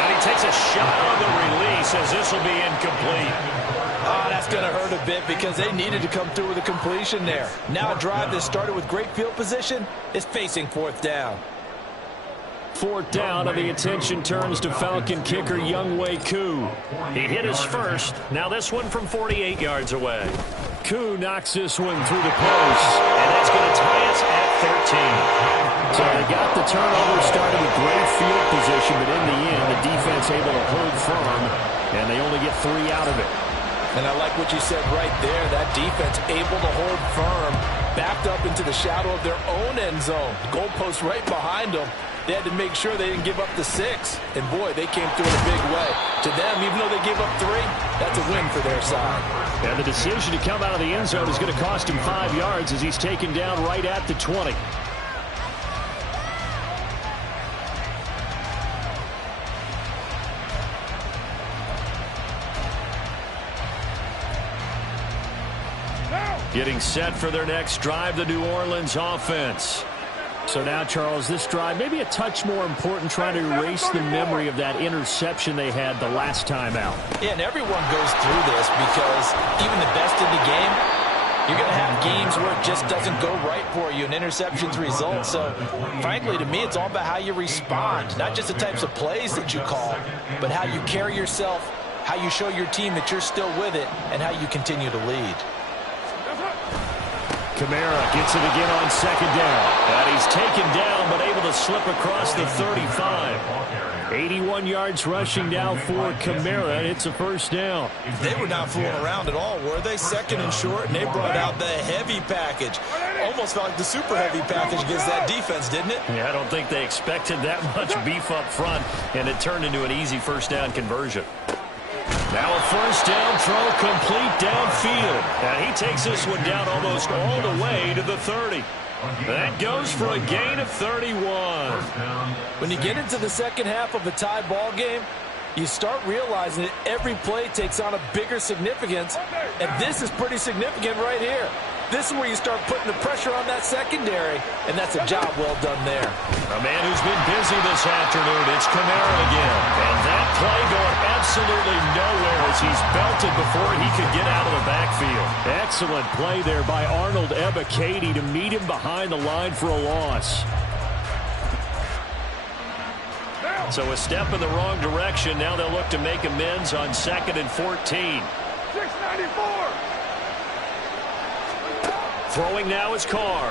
And he takes a shot on the release as this will be incomplete. Oh, that's going to hurt a bit because they needed to come through with a completion there. Now a drive that started with great field position is facing 4th down. 4th down, and the attention turns to Falcon kicker Younghoe Koo. He hit his first. Now this one from 48 yards away. Koo knocks this one through the post, and that's going to tie us at 13. So they got the turnover, started with great field position, but in the end, the defense able to hold firm, and they only get 3 out of it. And I like what you said right there. That defense able to hold firm, backed up into the shadow of their own end zone. Goalpost right behind them. They had to make sure they didn't give up the 6. And, boy, they came through in a big way. To them, even though they gave up 3, that's a win for their side. And the decision to come out of the end zone is going to cost him 5 yards as he's taken down right at the 20. Getting set for their next drive, the New Orleans offense. So now, Charles, this drive maybe a touch more important, trying to erase the memory of that interception they had the last time out. Yeah, and everyone goes through this because even the best in the game, you're going to have games where it just doesn't go right for you and interceptions result. So, frankly, to me, it's all about how you respond, not just the types of plays that you call, but how you carry yourself, how you show your team that you're still with it, and how you continue to lead. Kamara gets it again on second down. And he's taken down, but able to slip across the 35. 81 yards rushing now for Kamara. It's a first down. They were not fooling around at all, were they? Second and short, and they brought out the heavy package. Almost felt like the super heavy package against that defense, didn't it? Yeah, I don't think they expected that much beef up front, and it turned into an easy first down conversion. Now a first down throw complete downfield. And he takes this one down almost all the way to the 30. That goes for a gain of 31. When you get into the second half of a tie ball game, you start realizing that every play takes on a bigger significance, and this is pretty significant right here. This is where you start putting the pressure on that secondary, and that's a job well done there. A man who's been busy this afternoon, it's Kamara again. And that play going absolutely nowhere as he's belted before he could get out of the backfield. Excellent play there by Arnold Ebiketie to meet him behind the line for a loss. So a step in the wrong direction. Now they'll look to make amends on 2nd and 14. 694. Throwing now is Carr.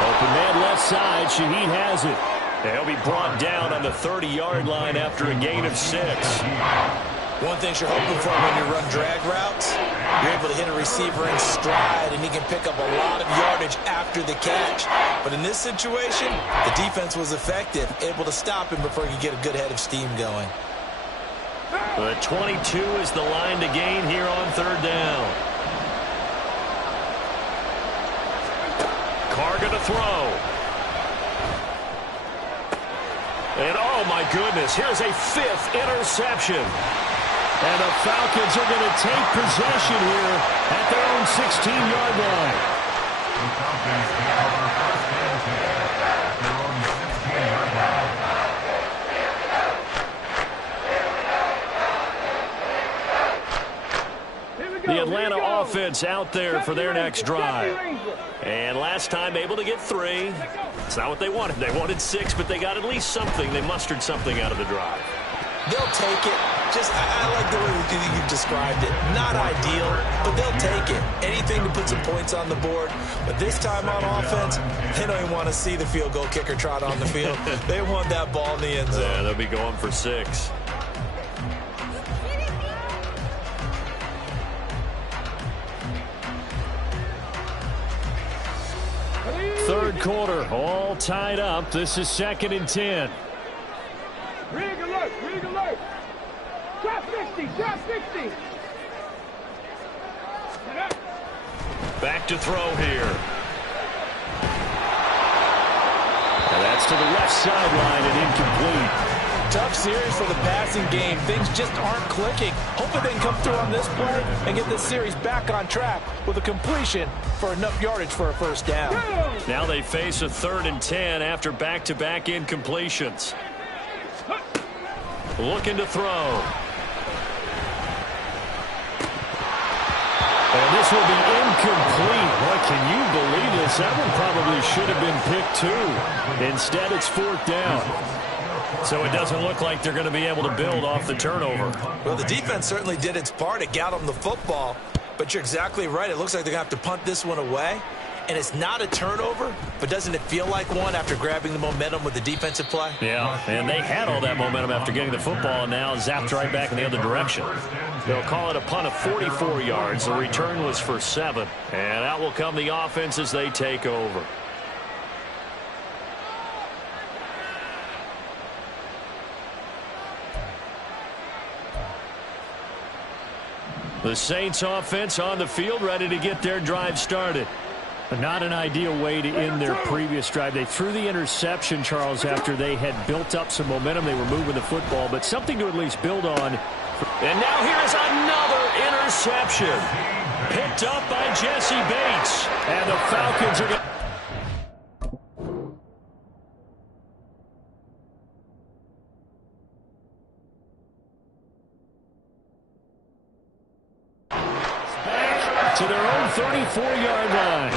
Open man left side. Shaheed has it. He'll be brought down on the 30-yard line after a gain of 6. One thing you're hoping for when you run drag routes, you're able to hit a receiver in stride, and he can pick up a lot of yardage after the catch. But in this situation, the defense was effective, able to stop him before he could get a good head of steam going. The 22 is the line to gain here on 3rd down. Carr going to throw. And oh my goodness, here's a 5th interception. And the Falcons are going to take possession here at their own 16-yard line. The Falcons take over 1st and 10 at their own 16-yard line. The Atlanta offense out there for their next drive. And last time able to get 3. It's not what they wanted. They wanted 6, but they got at least something. They mustered something out of the drive. They'll take it. I like the way you described it. Not ideal, but they'll take it. Anything to put some points on the board. But this time on offense, they don't even want to see the field goal kicker trot on the field. They want that ball in the end zone. Yeah, they'll be going for 6. Third quarter, all tied up. This is 2nd and 10. Rig alert, rig alert. Drop 60, drop 60. Back to throw here. And that's to the left sideline and incomplete. Tough series for the passing game. Things just aren't clicking. Hopefully they can come through on this play and get this series back on track with a completion for enough yardage for a first down. Now they face a 3rd and 10 after back-to-back incompletions. Looking to throw. And this will be incomplete. Boy, can you believe this? That one probably should have been picked too. Instead, it's 4th down. So it doesn't look like they're going to be able to build off the turnover. Well, the defense certainly did its part. It got them the football. But you're exactly right. It looks like they're going to have to punt this one away. And it's not a turnover, but doesn't it feel like one after grabbing the momentum with the defensive play? Yeah, and they had all that momentum after getting the football, and now zapped right back in the other direction. They'll call it a punt of 44 yards. The return was for 7. And out will come the offense as they take over. The Saints offense on the field, ready to get their drive started. Not an ideal way to end their previous drive. They threw the interception, Charles, after they had built up some momentum. They were moving the football, but something to at least build on. And now here is another interception. Picked up by Jesse Bates. And the Falcons are going to... to their own 34-yard line.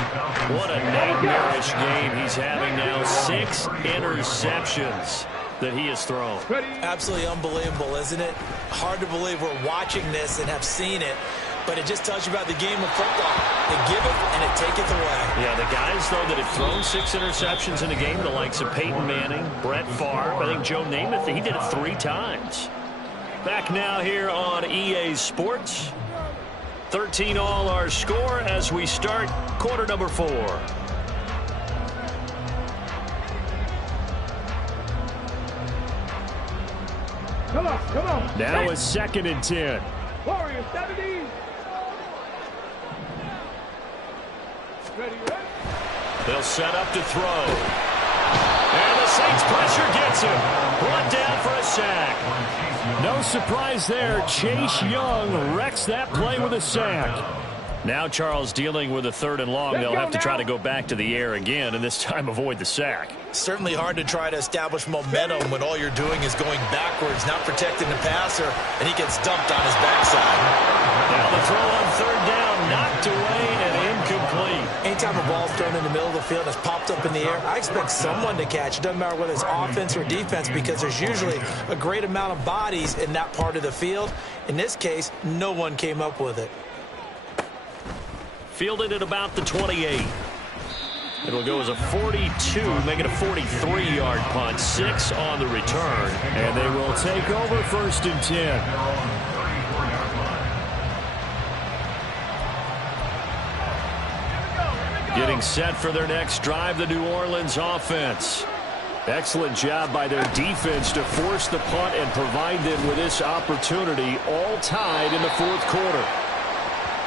What a nightmarish game he's having now. 6 interceptions that he has thrown. Absolutely unbelievable, isn't it? Hard to believe we're watching this and have seen it, but it just tells you about the game of football. They give it and it taketh away. Yeah, the guys, though, that have thrown 6 interceptions in a game, the likes of Peyton Manning, Brett Favre, I think Joe Namath, he did it 3 times. Back now here on EA Sports. 13 all our score as we start quarter number 4. Come on. Now it's 2nd and 10. Warriors, 70. Ready. They'll set up to throw. And the Saints pressure gets him. Brought down for a sack. No surprise there. Chase Young wrecks that play with a sack. Now Charles dealing with a 3rd and long. They'll have to try to go back to the air again and this time avoid the sack. Certainly hard to try to establish momentum when all you're doing is going backwards, not protecting the passer, and he gets dumped on his backside. Now the throw on 3rd down, knocked away and incomplete. Anytime a ball's thrown in the middle of the field and it's popped up in the air, I expect someone to catch. It doesn't matter whether it's offense or defense because there's usually a great amount of bodies in that part of the field. In this case, no one came up with it. Fielded at about the 28. It'll go as a 42, make it a 43-yard punt. 6 on the return. And they will take over 1st and 10. Getting set for their next drive, the New Orleans offense. Excellent job by their defense to force the punt and provide them with this opportunity, all tied in the 4th quarter.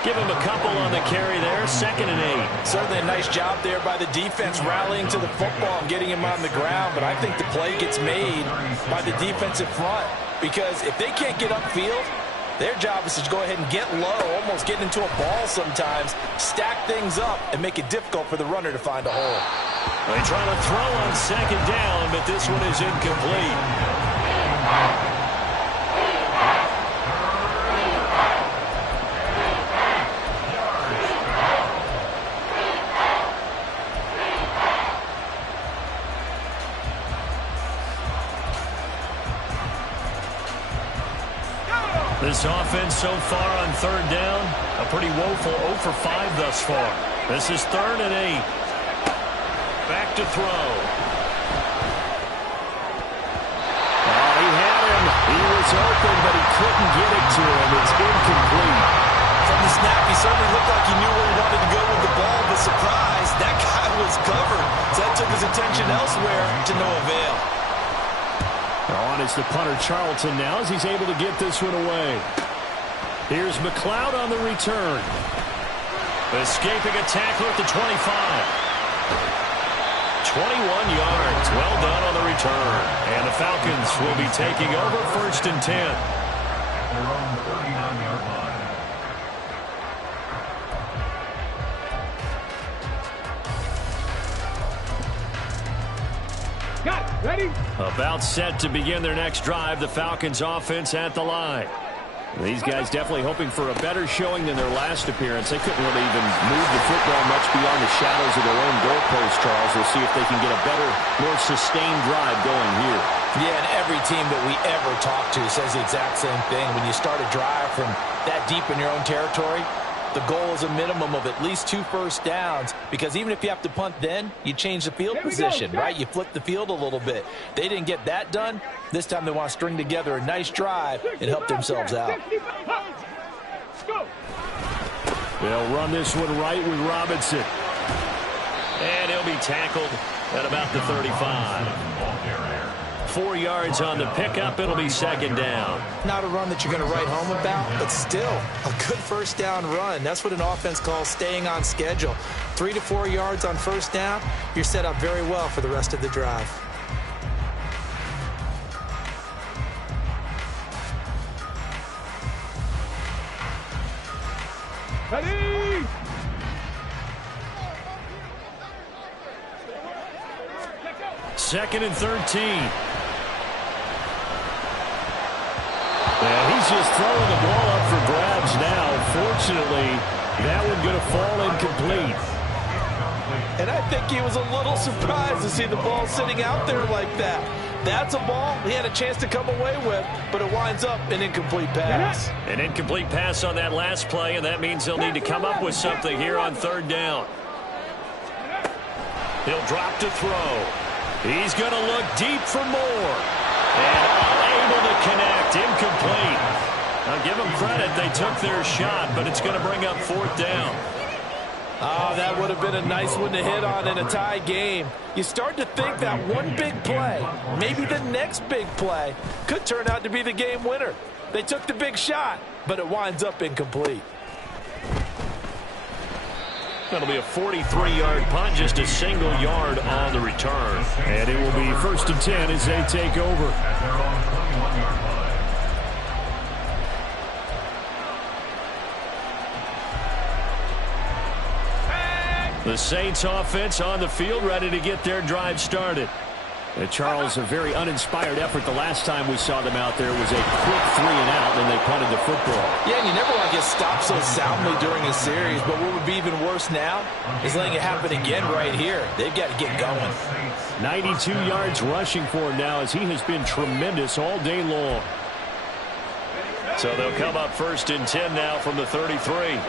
Give him a couple on the carry there. 2nd and 8. Certainly a nice job there by the defense rallying to the football and getting him on the ground, but I think the play gets made by the defensive front because if they can't get upfield, their job is to go ahead and get low, almost get into a ball sometimes, stack things up, and make it difficult for the runner to find a hole. They try to throw on 2nd down, but this one is incomplete. This offense so far on 3rd down, a pretty woeful 0 for 5 thus far. This is 3rd and 8. Back to throw. Oh, he had him. He was open, but he couldn't get it to him. It's incomplete. From the snap, he certainly looked like he knew where he wanted to go with the ball, but surprise, that guy was covered. So that took his attention elsewhere to no avail. On is the punter Charlton now as he's able to get this one away. Here's McLeod on the return. Escaping a tackle at the 25. 21 yards. Well done on the return. And the Falcons will be taking over 1st and 10. At their own 39-yard line. Got it. Ready? About set to begin their next drive. The Falcons offense at the line. These guys definitely hoping for a better showing than their last appearance. They couldn't really even move the football much beyond the shadows of their own goalpost, Charles. We'll see if they can get a better, more sustained drive going here. Yeah, and every team that we ever talk to says the exact same thing. When you start a drive from that deep in your own territory, the goal is a minimum of at least 2 first downs because even if you have to punt then, you change the field position, right? You flip the field a little bit. They didn't get that done. This time they want to string together a nice drive and help themselves out. They'll run this one right with Robinson. And he'll be tackled at about the 35. 4 yards on the pickup. It'll be 2nd down. Not a run that you're going to write home about, but still a good first down run. That's what an offense calls staying on schedule. 3 to 4 yards on first down, you're set up very well for the rest of the drive. Ready? Second and 13. And he's just throwing the ball up for grabs now. Fortunately, that one going to fall incomplete. And I think he was a little surprised to see the ball sitting out there like that. That's a ball he had a chance to come away with, but it winds up an incomplete pass. An incomplete pass on that last play, and that means he'll need to come up with something here on third down. He'll drop to throw. He's going to look deep for more. And unable to connect. Incomplete. I'll give them credit. They took their shot, but it's going to bring up fourth down. Oh, that would have been a nice one to hit on in a tie game. You start to think that one big play, maybe the next big play, could turn out to be the game winner. They took the big shot, but it winds up incomplete. That'll be a 43-yard punt, just a single yard on the return. And it will be first and 10 as they take over. The Saints offense on the field, ready to get their drive started. And Charles, a very uninspired effort the last time we saw them out there was a quick 3 and out, and they punted the football. Yeah, and you never want to get stopped so soundly during a series, but what would be even worse now is letting it happen again right here. They've got to get going. 92 yards rushing for him now as he has been tremendous all day long. So they'll come up first and 10 now from the 33.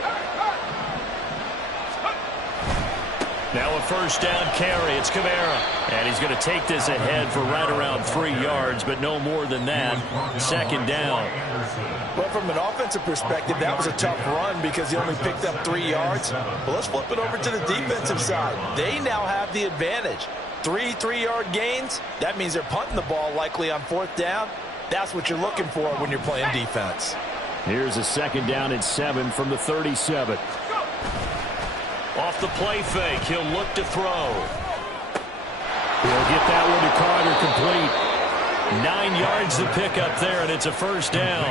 Now a first down carry. It's Kamara. And he's going to take this ahead for right around 3 yards, but no more than that. Second down. Well, from an offensive perspective, that was a tough run because he only picked up 3 yards. Well, let's flip it over to the defensive side. They now have the advantage. 3 3-yard gains. That means they're punting the ball likely on fourth down. That's what you're looking for when you're playing defense. Here's a second down and 7 from the 37. Off the play fake, he'll look to throw. He'll get that one to Carter complete. 9 yards to pick up there, and it's a first down.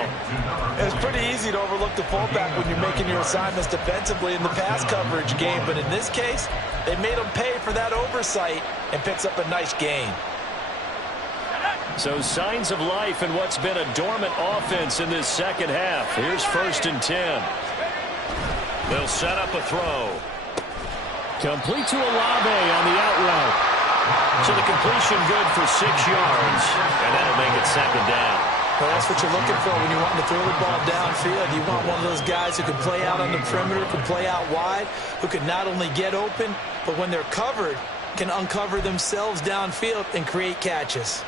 It's pretty easy to overlook the fullback when you're making your assignments defensively in the pass coverage game, but in this case, they made him pay for that oversight and picks up a nice gain. So signs of life in what's been a dormant offense in this second half. Here's first and 10. They'll set up a throw. Complete to Olave on the out route. So the completion good for 6 yards, and that'll make it second down. Well, that's what you're looking for when you want to throw the ball downfield. You want one of those guys who can play out on the perimeter, can play out wide, who can not only get open, but when they're covered, can uncover themselves downfield and create catches.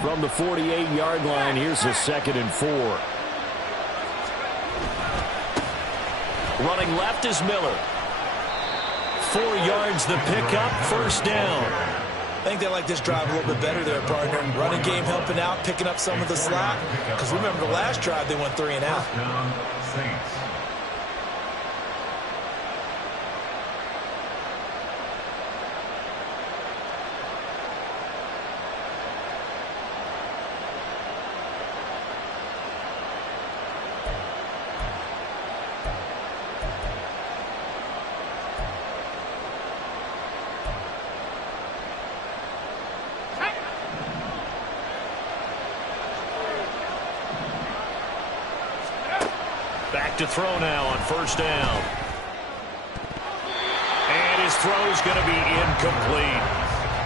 From the 48-yard line, here's a second and 4. Running left is Miller. 4 yards the pickup, first down. I think they like this drive a little bit better there, partner. Running game helping out, picking up some of the slack. Because remember the last drive, they went 3 and out. Saints. Back to throw now on first down. And his throw's going to be incomplete.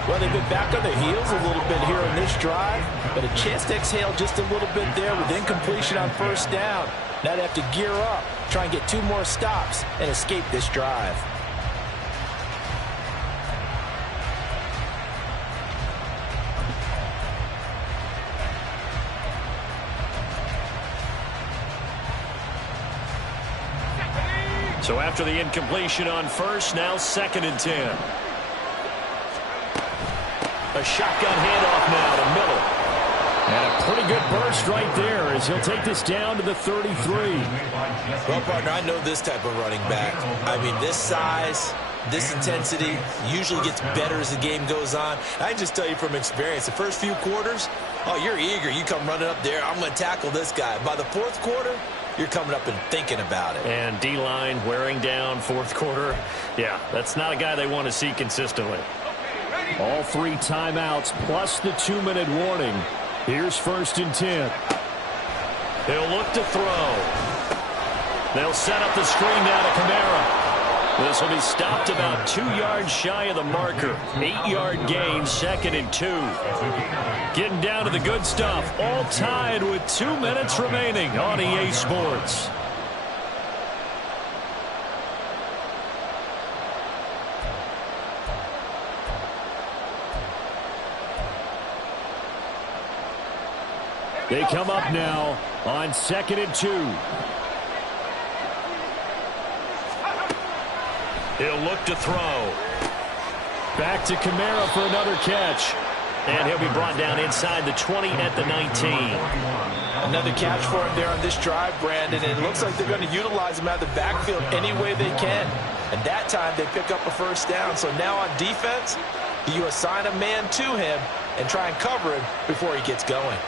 Well, they've been back on their heels a little bit here on this drive, but a chance to exhale just a little bit there with incompletion on first down. Now they have to gear up, try and get 2 more stops and escape this drive. So after the incompletion on first, now second and 10. A shotgun handoff now to Miller. And a pretty good burst right there as he'll take this down to the 33. Well, partner, I know this type of running back. I mean, this size, this intensity usually gets better as the game goes on. I can just tell you from experience, the first few quarters, oh, you're eager. You come running up there, I'm going to tackle this guy. By the fourth quarter, you're coming up and thinking about it. And D-line wearing down fourth quarter. Yeah, that's not a guy they want to see consistently. All 3 timeouts plus the 2-minute warning. Here's 1st and 10. He'll look to throw. They'll set up the screen now to Kamara. This will be stopped about 2 yards shy of the marker. 8-yard gain, 2nd and 2. Getting down to the good stuff. All tied with 2 minutes remaining on EA Sports. They come up now on 2nd and 2. He'll look to throw. Back to Kamara for another catch. And he'll be brought down inside the 20 at the 19. Another catch for him there on this drive, Brandon. And it looks like they're going to utilize him out of the backfield any way they can. And that time they pick up a 1st down. So now on defense, you assign a man to him and try and cover him before he gets going.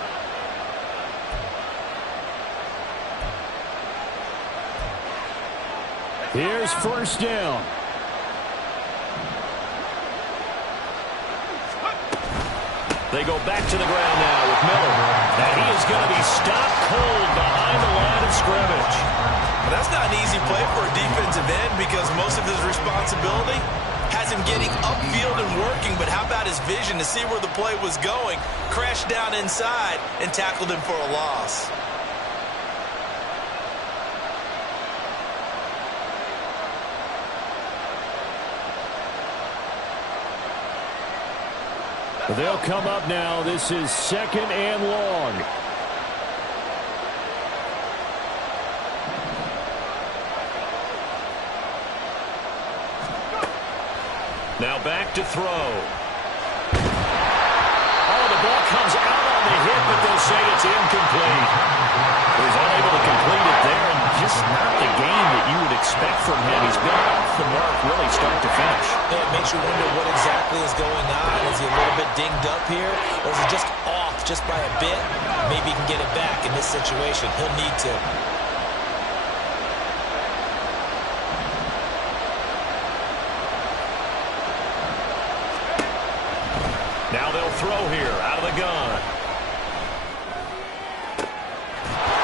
Here's 1st down. They go back to the ground now with Miller. And he is going to be stopped cold behind the line of scrimmage. Well, that's not an easy play for a defensive end because most of his responsibility has him getting upfield and working. But how about his vision to see where the play was going, crashed down inside, and tackled him for a loss. They'll come up now. This is 2nd and long. Now back to throw. Oh, the ball comes out on the hit, but they'll say it's incomplete. He's unable to complete it there, and just not the game that you would expect from him. He's been off the mark really start to finish. Yeah, it makes you wonder what exactly is going on. Is he a little bit dinged up here, or is he just off just by a bit? Maybe he can get it back in this situation. He'll need to. Now they'll throw here out of the gun.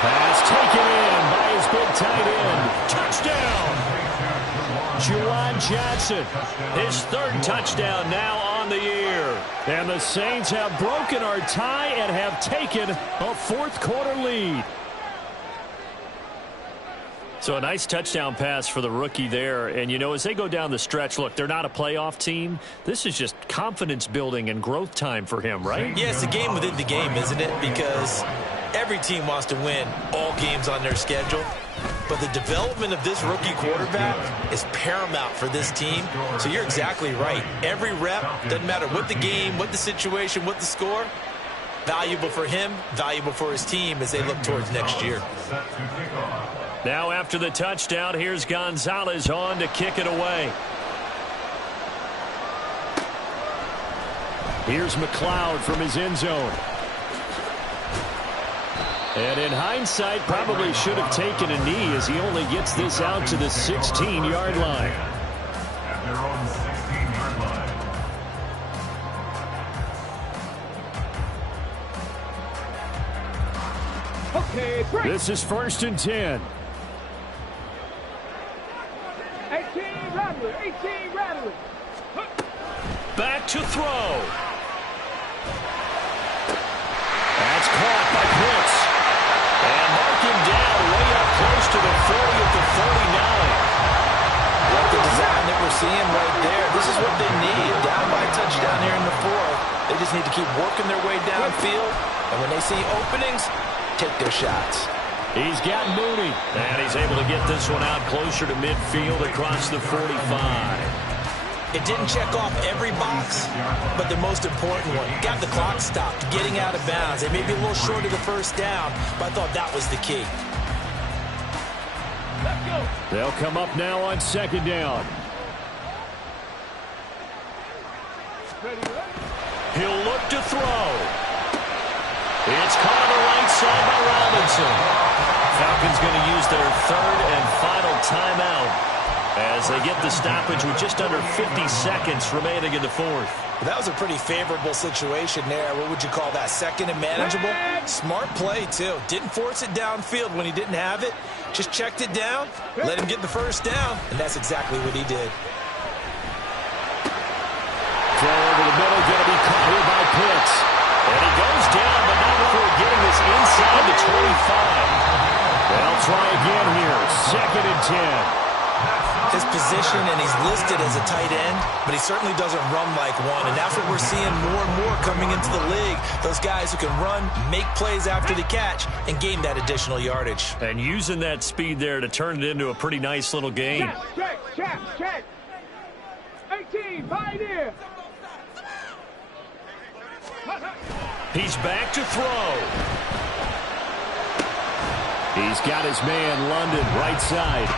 Pass taken in by his big tight end. Touchdown! Juwan Johnson. His 3rd touchdown now on the year. And the Saints have broken our tie and have taken a 4th quarter lead. So a nice touchdown pass for the rookie there. And, you know, as they go down the stretch, look, they're not a playoff team. This is just confidence building and growth time for him, right? Yeah, it's a game within the game, isn't it? Because every team wants to win all games on their schedule. But the development of this rookie quarterback is paramount for this team. So you're exactly right. Every rep, doesn't matter what the game, what the situation, what the score, valuable for him, valuable for his team as they look towards next year. Now after the touchdown, here's Gonzalez on to kick it away. Here's McLeod from his end zone. And in hindsight, probably should have taken a knee as he only gets this out to the 16-yard line. At their own 16-yard line. Okay, break. This is 1st and 10. 18 Rattler, 18 Rattler. Back to throw. That's caught by Pitts. And mark him down way up close to the 40 at the 49. Like the design that we're seeing right there, this is what they need. Down by a touchdown here in the 4th. They just need to keep working their way downfield. And when they see openings, take their shots. He's got Mooney. And he's able to get this one out closer to midfield across the 45. It didn't check off every box, but the most important one. Got the clock stopped, getting out of bounds. They may be a little short of the 1st down, but I thought that was the key. Let's go. They'll come up now on 2nd down. He'll look to throw. It's caught on the right side by Robinson. Falcons going to use their third and final timeout as they get the stoppage with just under 50 seconds remaining in the fourth. That was a pretty favorable situation there. What would you call that? Second and manageable? Smart play, too. Didn't force it downfield when he didn't have it. Just checked it down, let him get the first down, and that's exactly what he did. Throw over the middle, going to be caught here by Pitts. And he goes down, but not before getting this inside the 25. They'll try again here. 2nd and 10. His position, and he's listed as a tight end, but he certainly doesn't run like one, and that's what we're seeing more and more coming into the league. Those guys who can run, make plays after the catch, and gain that additional yardage. And using that speed there to turn it into a pretty nice little game. Check. 18, Pioneer. He's back to throw. He's got his man, London, right side.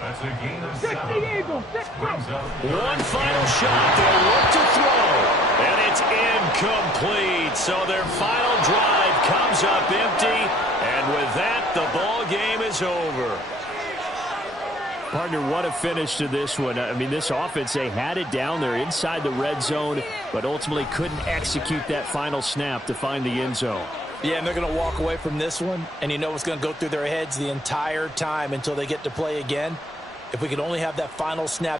That's a gain of 60 Eagles. One final shot. They'll look to throw. And it's incomplete. So their final drive comes up empty. And with that, the ball game is over. Partner, what a finish to this one. I mean, this offense, they had it down there inside the red zone, but ultimately couldn't execute that final snap to find the end zone. Yeah, and they're going to walk away from this one, and you know what's going to go through their heads the entire time until they get to play again. If we could only have that final snap